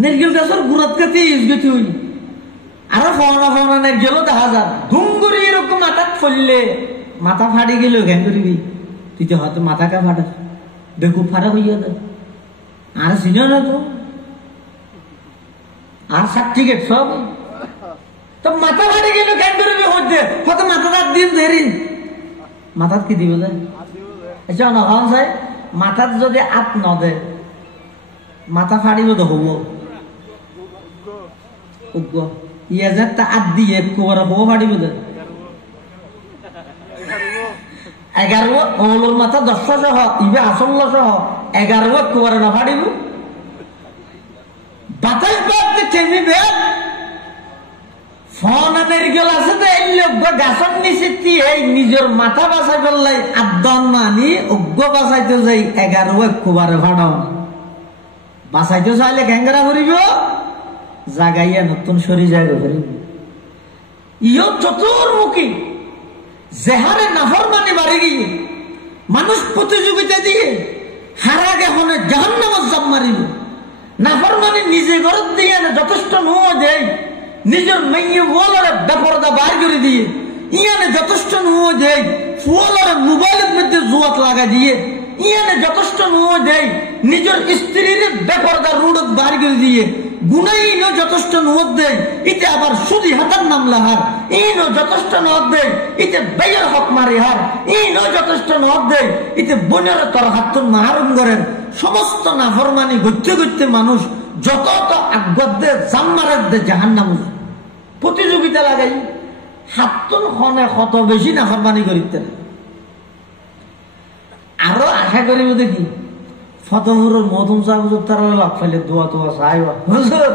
নারকেল গাছের গুড়াত কাতে তুই আরো ফনা ফনা নারকেল দেখা যা ধুম করে এরকম মাথাত ফললে মাথা ফাটি গেল ঘ্যান করবি, তুই তো হয়তো মাথা কা ফাটা বেকুব ফাটা হইয়া দে আর চিনো না তো আর সার্টিফিকেট সব তো মাথা ফাটি গেল ঘ্যান করবি হচ্ছে হয়তো মাথা তার দিন দেরি মাথাত কি দিব যায়। আচ্ছা না চাই মাথাত যদি আত নদে মাথা ফাড়িব তো হব ইয়ে যে তা আত দিয়ে কোবরা হব ফাড়িব দে 11 ওলোর মাথা 10 সহ ইবে আসল্ল সহ 11 কোবরা না ফাড়িব বাতাস বাদতে টেমিবে ফোন নারকেল আছে তো এই লোক গাছের নিচে এই নিজের মাথা বাঁচাই ফেললাই আদন মানি অজ্ঞ বাঁচাইতে যাই 11 কোবারে ফাটাও বাঁচাইতে চাইলে ঘ্যাঙ্গরা করিব জাগাইয়া নতুন সরি জায়গা করিব। ইও চতুর্মুখী যেহারে নাফরমানি বাড়ি গিয়ে মানুষ প্রতিযোগিতা দিয়ে হারাগে হনে জাহান্নামত জাপ মারিব। নাফরমানি নিজে ঘর দিয়ে যথেষ্ট নুয় দেয়, নিজের মেয়ে ওয়ালারে বেপরদা বার করে দিয়ে ইয়ানে যথেষ্ট নুয় দেয়, ওয়ালারে মোবাইলের মধ্যে জুয়াত লাগা দিয়ে ইয়ানে যথেষ্ট নুয় দেয়, নিজের স্ত্রীর বেপরদা রুডত বার করে দিয়ে গুনাইনও যথেষ্ট নুয় দেয়, ইতে আবার সুদি হাতার নাম লাহার ইনও যথেষ্ট নদ দেয়, ইতে বেয়ের হক মারি হার ইনও যথেষ্ট নদ দেয়, ইতে বনের তর হাতুন মাহারুম করেন। সমস্ত নাফরমানি গত্যে গত্যে মানুষ যত আগ্রদে জাম্মারের দে জাহান্নাম প্রতিযোগিতা লাগাই হাতুন হনে কত বেশি নাফরমানি করিতে আরো আশা করিব দেখি ফতহুরের মধুম সাহেব হুজুর তারা লাভ পাইলে দোয়া তোয়া চাই হুজুর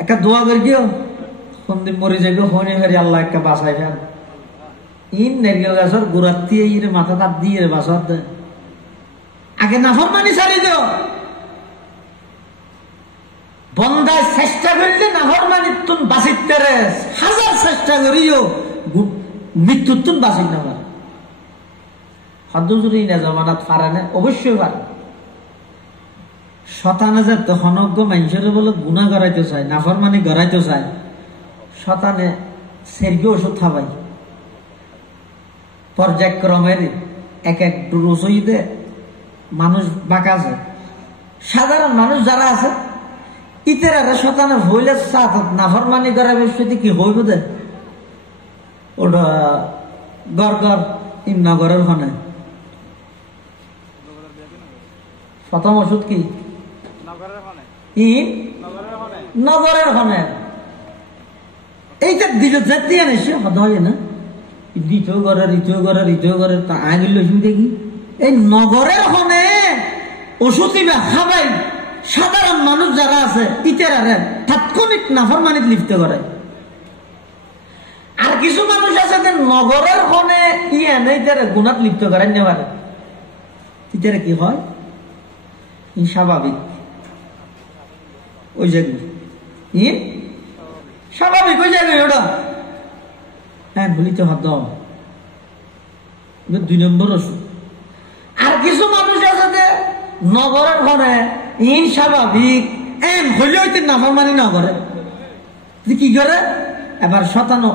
একটা দোয়া করি গিয়েও সন্দীপ মরে যাবে হনে ফেরি আল্লাহ একটা বাসাই ফেল ইন নারকেল গাছের গোড়ার দিয়ে ইরে মাথা তাপ দিয়ে বাসার দেয় আগে নাফরমানি ছাড়ি দেও। বন্দায় চেষ্টা করলে নাফরমানির তুন বাঁচিতে রে হাজার চেষ্টা করিও মৃত্যুর তুন বাঁচিত না পারে। হদুজুরি না জমানাত পারে না, অবশ্যই পারে। শতানে যে তখনজ্ঞ মানুষের বলে গুণা করাইতে চায়, নাফরমানি করাইতে চায়, শতানে সেরগি ওষুধ খাবাই পর্যায়ক্রমের এক এক রসইতে মানুষ বাঁকা আছে। সাধারণ মানুষ যারা আছে ইতেরা শতানে হইলে নাফরমানি করার বিষয়টি কি হইব দে ওটা গড় গড় নগরের হনে প্রথম ওষুধ কি নগরের হনে এইটা দিল যেতে আনেছে হদ হয় না দ্বিতীয় ঘরের দ্বিতীয় ঘরের দ্বিতীয় ঘরের তা আগে দেখি এই নগরের হনে ওষুধ খাবাই সাধারণ মানুষ যারা আছে ইতেরারে তাৎক্ষণিক নাফরমানিত লিপ্ত করে। আর কিছু মানুষ আছে যে নগরের হনে ইতারে গুণাত লিপ্ত করেন নেবারে ইতারে কি হয় স্বাভাবিক ওই জায়গায় স্বাভাবিক ওই জায়গায় ওটা হ্যাঁ বলিতে হত 2 নম্বর ওষুধ। আর কিছু মানুষ আছে যে নগরের ঘরে স্বাভাবিক এন হইলে হইতে নাফরমানি না করে কি করে এবার শতানো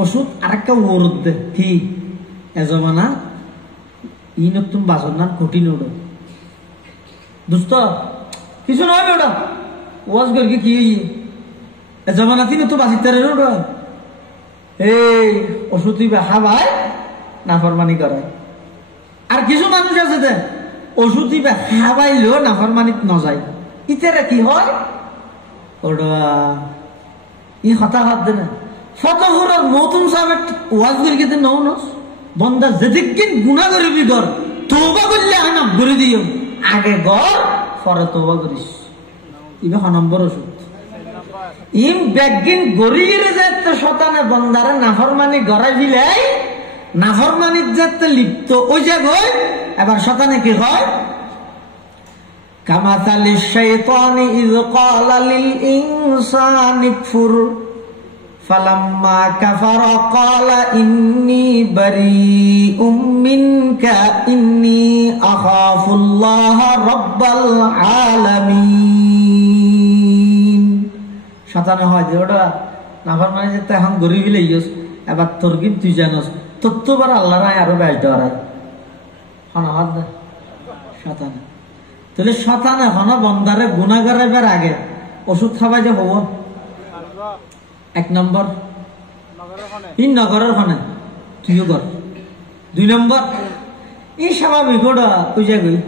ওষুধ আর একটা ওরদ দে কি এজমানা নতুন বাসন নাম কঠিন ওটা দুস্ত কিছু নয় ওটা ওয়াজ করি কি এজমানা তিন তো বাসিতে ওটা এই ওষুধ খাবাই নাফরমানি করে। আর কিছু মানুষ আছে যে ওষুধ খাবাইলেও নাফরমানিত নযায় ইতেরা কি হয় ওটা ই হতাহত দে না ফতহুরের মৌতুম সাহেব ওয়াজ করি কিন্তু নৌনস বন্দা যেদিন গুণা করিবি গর তওবা করলে আনা করে দিও আগে গর পরে তওবা করিস ইবে নম্বর ওষুধ ইম ব্যাগিন গরিয়ে যেতে শতানে বন্দারে নাফরমানি গড়াই দিলাই নাফরমানির যেতে লিপ্ত ওই জায়গায় এবার শতানে কি হয় কামাতালিশ শাইতানি ইয ক্বালা লিল ইনসানি কফুর ফালাম্মা কাফারা ক্বালা ইন্নী বারীউম মিনকা ইন্নী আখাফুল্লাহ রাব্বাল আলামিন। শতানে হয় যে ওটা নাফরমানি যেতে এখন গরিবি লইস এবার তোর কিন্তু তুই জানোস তোর তো বার আল্লাহ রায় আরো বেশ ধরায় হন না শতানে তাহলে শতানে হন বন্দারে গুণা করাইবার আগে ওষুধ খাবাই যে হব 1 নম্বর নগরের হনে তুইও কর 2 নম্বর এই স্বাভাবিক ওটা ওই জায়গায়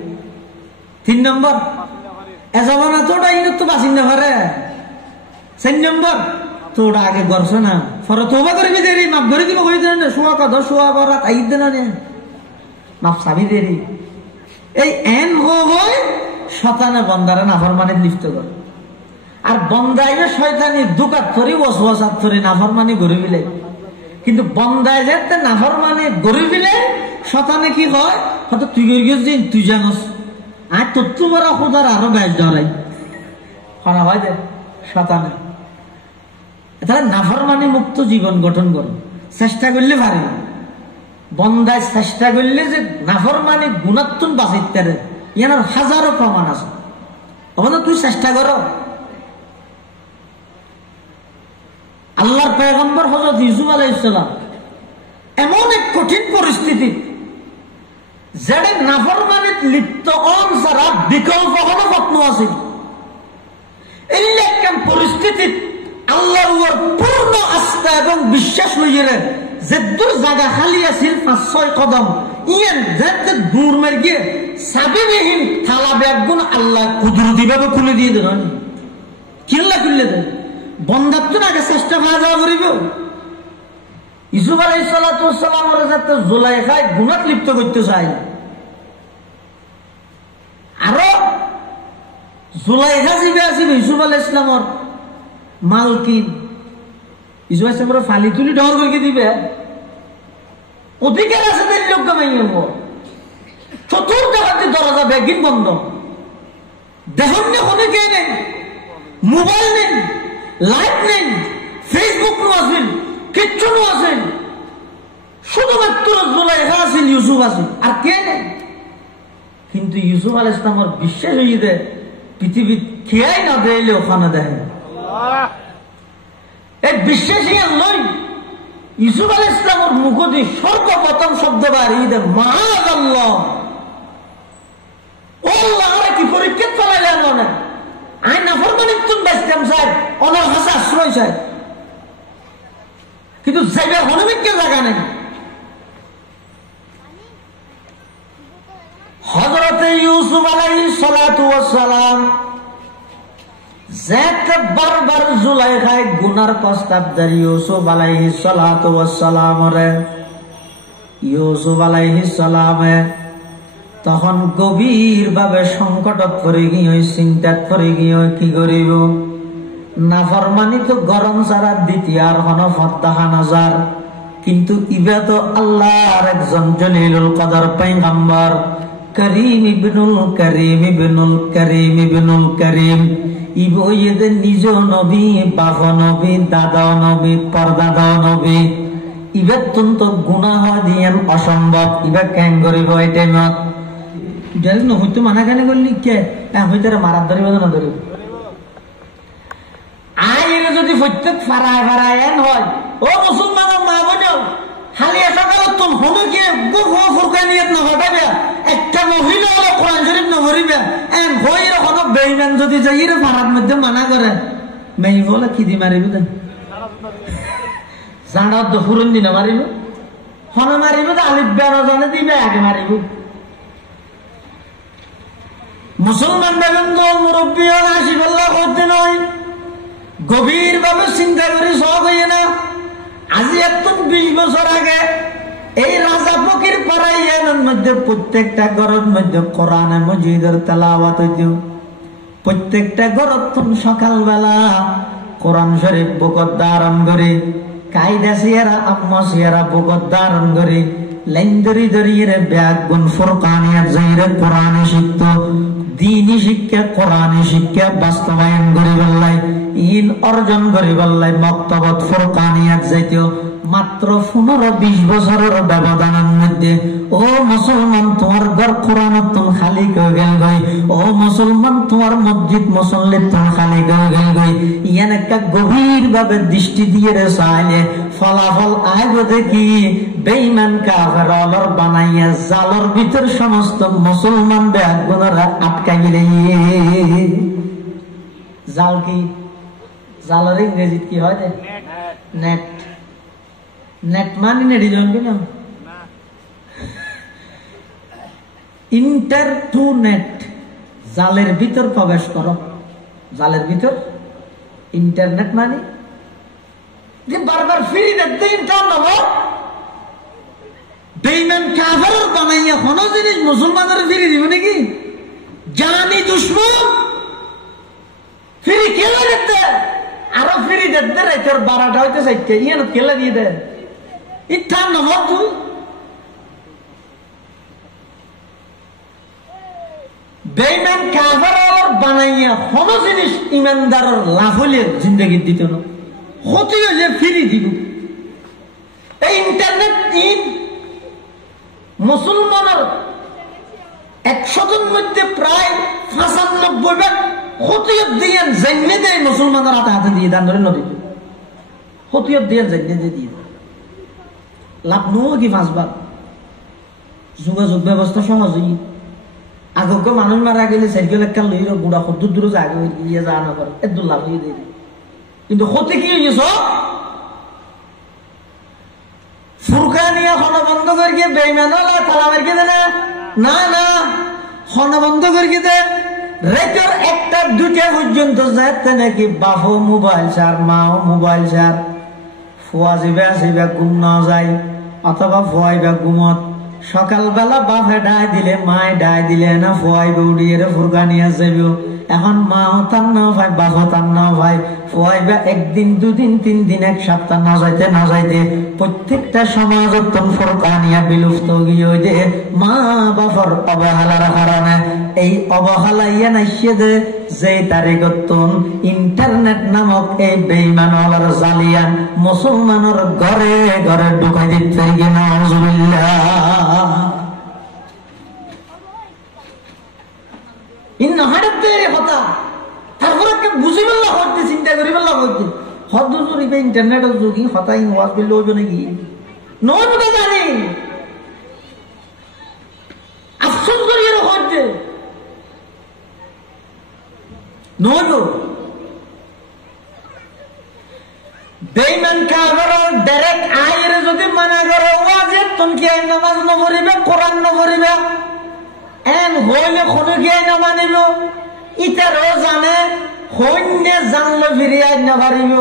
3 নম্বর এজমানা তোটা ইন তো বাসিন না পারে 4 নম্বর তোটা আগে করছ না ফর তোবা করবি দেরি মাপ করে দিব কই দেন শোয়া কথা শোয়া বরাত আইদ দেন না মাপ সাবি দেরি এই এন হয় শতানে বন্দারে নাফরমানিত লিপ্ত করে। আর বন্দায় শয়তানি দুকাত ধরি ওয়াসওয়াসাত ধরি নাফরমানি গড়ে বিলে কিন্তু বন্দায় যেতে নাফরমানি গড়ে বিলে শতানে কি হয় হয়তো তুই গিয়ে দিন তুই জানোস আর তোর তোমারা খোদার আরো বেশ ধরাই করা হয় যে শতানে তাহলে নাফরমানি মুক্ত জীবন গঠন করো চেষ্টা করলে পারি বন্দায় চেষ্টা করলে যে নাফরমানি গুণাত্মক বাঁচিতে ইয়ার হাজারো প্রমাণ আছে অবশ্য তুই চেষ্টা করো। আল্লাহর পয়গম্বর হযরত ইউসুফ আলাইহিস সালাম এমন এক কঠিন পরিস্থিতি যেটা নাফরমানিত লিপ্ত অন ছাড়া বিকল্প কোনো পথ আছে এই একটা পরিস্থিতি আল্লাহর উপর পূর্ণ আস্থা এবং বিশ্বাস লইয়ে যে দূর জায়গা খালি আছিল 5-6 কদম ইয়ান যেতে দূর মেরে গিয়ে সাবিবিহীন থালা ব্যাগুন আল্লাহ কুদরতি ভাবে খুলে দিয়ে দেন কিল্লা খুলে দেন বন্দার তো আগে চেষ্টা করা যাওয়া করিব। ইউসুফ আলাইহিস সালাতু ওয়াস সালামের সাথে জুলাইখায় গুনাহ লিপ্ত করতে চায় আরো জুলাইখা জিবে আসিবে ইউসুফ আলাইহিস সালামের মালকিন ইউসুফ আলাইহিস সালামের ফালি তুলি ডর করে দিবে অধিকার আছে দেন লোক কামাই হবো চতুর্থ হাতে দরজা ব্যাগিন বন্ধ দেখুন না কোনো কে নেই মোবাইল নেই লাইট নেই ফেসবুক নো আছেন কিচ্ছু নো আছেন শুধুমাত্র জুলাইখা আছেন ইউসুফ আছেন আর কে নেই কিন্তু ইউসুফ আলাইহিস সালামের বিশ্বাস হয়ে যায় পৃথিবীত খেয়াই না দিলে ওখানে দেখেন এক বিশ্বাসী লই ইউসুফ আলাইহিস ইসলামের মুখ দিয়ে সর্বপ্রথম শব্দ বাড়িয়ে দেয় মাআযাল্লাহ। ও আল্লাহ আরে কি পরীক্ষা চালাইলেন মনে আই নাফরমানির তুন বাঁচতাম চাই অনার হাসা আশ্রয় চাই কিন্তু যাইবার হনুমিককে জায়গা নেই। হযরতে ইউসুফ আলাইহিস সালাতু ওয়াস সালাম যেতে বারবার জুলাইখায় গুনার প্রস্তাব দেয় ইউসুফ আলাইহিস সালাতু ওয়াস সালাম রে। ইউসুফ আলাইহিস সালামে তখন গভীর ভাবে সংকটত পড়ে গিয়ে চিন্তাত পড়ে গিয়ে কি করিব নাফরমানি তো গরম ছাড়া দ্বিতীয় আর কোন ফত্তাহা নাজার কিন্তু ইবা তো আল্লাহর একজন জলিলুল কদর পয়গম্বর করিম ইবনুল করিম ইবনুল করিম ইবনুল করিম ইবো এদের নিজ নবী বাপ নবী দাদা নবী পরদাদা নবী ইবা তো গুনাহ দিয়েন অসম্ভব ইবা কেন করিব এই টাইমত যাই না হইতো মানা কেন করলি কে হইতে মারার ধরিব না ধরিব আইরে যদি প্রত্যেক ফারায় ফারায় এন হয় ও মুসলমানের মা বোন হালিয়া সকালে তুমি হলো কি বহু ফুরকানিয়ত না হটাবে একটা মহিলা হলো কোরআন শরীফ না ভরিবে এন হইর কোন বেঈমান যদি যাইরে ফারার মধ্যে মানা করে মেই বলে কি দি মারিব দেন জানা দফুরন দিনা মারিব হন মারিব আলিফ বেরা জানে দিবে আগে মারিব। মুসলমান বেগম দল মুরব্বী আসিফাল্লাহ করতে নয় গভীর ভাবে চিন্তা করে সব হইয়ে না আজি একদম 20 বছর আগে এই রাজা ফকির পাড়াইয়ের মধ্যে প্রত্যেকটা ঘরের মধ্যে কোরআনে মজিদের তেলাওয়াত হইতো প্রত্যেকটা ঘরত সকালবেলা কোরআন শরীফ বুকত ধারণ করে কায়দা সিয়ারা আম্মা সিয়ারা বুকত ধারণ করে লাইন ধরিয়ে ব্যাগ গুণ ফুরকানিয়াত যাইরে কোরআনে শিখতো দীনি শিক্ষা কোরআনী শিক্ষা বাস্তবায়ন করে বললাই ইন অর্জন করে বললাই মক্তবত ফুরকানিয়াত যাইতো মাত্র 15-20 বছরের ব্যবধানের মধ্যে ও মুসলমান তোমার ঘর কোরআনত তুমি খালি হয়ে গেল গই ও মুসলমান তোমার মসজিদ মুসল্লি তুমি খালি হয়ে গেল গই ইয়ান একটা গভীর ভাবে দৃষ্টি দিয়ে রে চাইলে ফলাফল আইব দেখি বেঈমান কাফের অলর বানাইয়া জালর ভিতর সমস্ত মুসলমান বেয়াগুনারা আটকাই গেলে জাল কি জালের ইংরেজিত কি হয় নেট নেট মানে নেটি জানবি না ইন্টার টু নেট জালের ভিতর প্রবেশ করো জালের ভিতর ইন্টারনেট মানে যে বারবার ফিরি দেখতে ইন্টারনেট বেঈমান কাফের বানাইয়া কোন জিনিস মুসলমানের ফিরি দিব নাকি জানি দুশমন ফিরি কেলা দেখতে আরো ফিরি দেখতে রে তোর 12টা হইতে চাইতে ইয়ান কেলা দিয়ে দে ইঠান নহর তুই বেঈমান কাফের বানাইয়া কোন জিনিস ইমানদারের লাভ হইলে জিন্দগি দিত না ক্ষতি হইলে ফিরি দিব এই ইন্টারনেট মুসলমানের 100 জন মধ্যে প্রায় 95 ভাগ ক্ষতিয়ত দিয়ে জেনে দেয় মুসলমানের হাতে হাতে দিয়ে দান ধরে নদী ক্ষতিয়ত দিয়ে জেনে দিয়ে লাভ নো কি 5 ভাগ যোগাযোগ ব্যবস্থা সহজই আগকে মানুষ মারা গেলে সাইকেল একটা লইর গুড়া দূর দূর জায়গা গিয়ে যা না করে এত লাভ হয়ে দেয় কিন্তু ক্ষতি কি হয়েছ ফুরকানিয়া খানা বন্ধ করে গিয়ে বেইমান তালা মার গিয়ে না না না খানা বন্ধ করে গিয়ে রেটের 1টা 2টা পর্যন্ত যাতে নাকি বাপও মোবাইল চার মাও মোবাইল চার ফুয়া যাবে আসিবে ঘুম না যায় অথবা ফুয়াইবা ঘুমত সকালবেলা বাপে ডাই দিলে মায় ডাই দিলে না ফুয়াইবে উড়িয়ে ফুরকানিয়া যাবে এখন মাও তার নাও ভাই বাপও তার নাও ভাই ফুয়াইবা 1 দিন 2 দিন 3 দিন 1 সপ্তাহ না যাইতে প্রত্যেকটা সমাজত ফুরকানিয়া বিলুপ্ত গিয়ে দে মা বাবার অবহেলার কারণে এই অবহেলা ইয়া নাইছে দে যে তারিখত ইন্টারনেট নামক এই বেঈমানওয়ালার জালিয়ান মুসলমানের ঘরে ঘরে ঢুকাই দিতে গিয়ে নাউজুবিল্লাহ ইন হাড়তে কথা তারপরে কে বুঝি বললা হতে চিন্তা করি বললা হতে হদ জুরিবে ইন্টারনেটের যুগি হতাই ওয়াজ বিল হইবে নাকি নয় তো জানি আফসোস করি এর হতে নয় বেঈমান কাফের ডাইরেক্ট আইরে যদি মানা করে ওয়াজে তুমি নামাজ ন পড়িবে কোরআন ন পড়িবে এন হইলে কোন কি না মানিব ইতারও জানে হইনে জানলে ফিরিয়ে না পারিব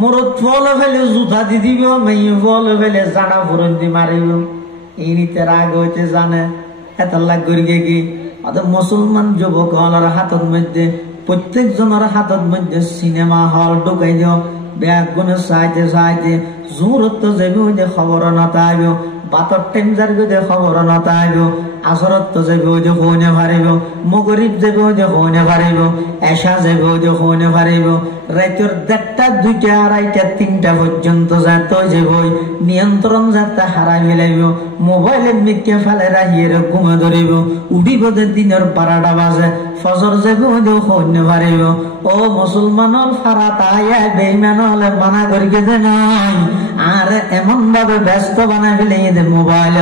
মরদ ফলে ফেলে জুতা দি দিব মেয়ে ফলে ফেলে জানা ফুরন দি মারিব এই নিতে রাগ হইতে জানে এত লাগ করি কি মুসলমান যুবক হলের হাতের মধ্যে প্রত্যেক জনের হাতের মধ্যে সিনেমা হল ঢুকাই দিও ব্যাগ গুনে চাইতে চাইতে জোরত যাবে ওই যে খবর নতাইব বাতর টাইম যাবে ওই যে খবর নতাইব আসরত যাবে ওই যে হইনে পারিব মগরিব যাবে ওই যে হইনে পারিব এশা যাবে ওই যে হইনে পারিব রাতের 1টা 2টা 2:30 3টা পর্যন্ত যাতে যাবে নিয়ন্ত্রণ যাতে হারাই ফেলাইব মোবাইলে মিকে ফেলে রাখিয়ে ঘুমে ধরিব উঠিব দিনের 12টা বাজে ফজর যাবে ওই যে হইনে পারিব ও মুসলমান ফারা তাই বেঈমান হলে মানা করি যে নাই আর এমন ভাবে ব্যস্ত বানাই ফেলে যে মোবাইল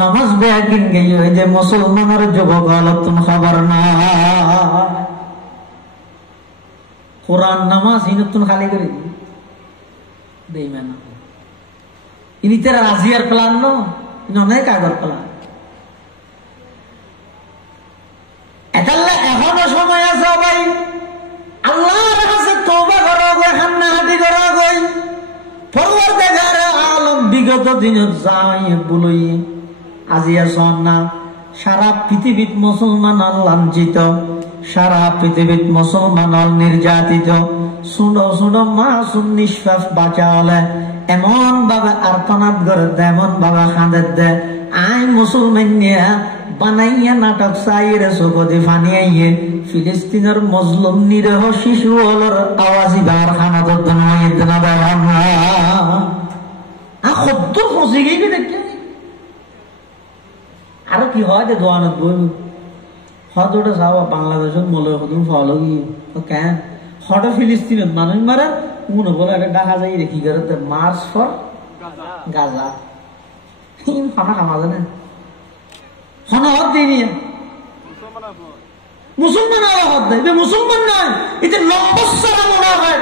নামাজ বেকিন গেই ওই যে মুসলমানের যুবক হল তুমি খবর না কোরআন নামাজ ইনতুন খালি করে বেঈমান ইনি তেরা রাজিয়ার প্ল্যান ন ইনি অনেক আগর প্ল্যান এটালে এখনো সময় আছে ভাই আল্লাহর কাছে তওবা করো গো হান্নাহাতি করো গো পরওয়ারদিগার আলম বিগত দিনত যাই বলই আজিয়া সন্না সারা পৃথিবীত মুসলমান লাঞ্ছিত সারা পৃথিবীত মুসলমান নির্যাতিত সুন্দর সুন্দর মাসুম নিষ্পাপ বাঁচা হলে এমন ভাবে আর্তনাদ করে এমন ভাবে কাঁদে দে আই মুসলমান নিয়ে বানাইয়া নাটক চাইরে চকতি ফানিয়ে ফিলিস্তিনের মজলুম নিরহ শিশু হলর আওয়াজি বার খানাত সত্তর ফসি গেবি দেখি আর কি হয় যে দোয়ানত বই হদটা যাওয়া বাংলাদেশত মলে হদুম ফলো গিয়ে কেন হট ফিলিস্তিনত মানুষ মারা মনে বলে একটা দেখা যায় রেখি করে মার্চ ফর গাজা খানা খামা জানে হনা হদ দিয়ে নিয়ে মুসলমান আলা হদ দেয় এটা মুসলমান নয় এটা নম্বর সারা মনে হয়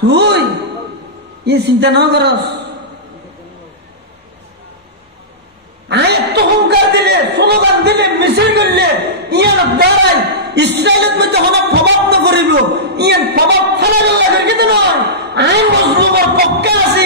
তুই এই চিন্তা না করস এত হুঙ্কার দিলে স্লোগান দিলে মিছিল করলে ইয়ার দ্বারাই ইসরায়েলের মধ্যে কোনো প্রভাব না করিব ইয়ার প্রভাব ফেলা গেল কিন্তু নয় আইন মজলুমের পক্ষে আছি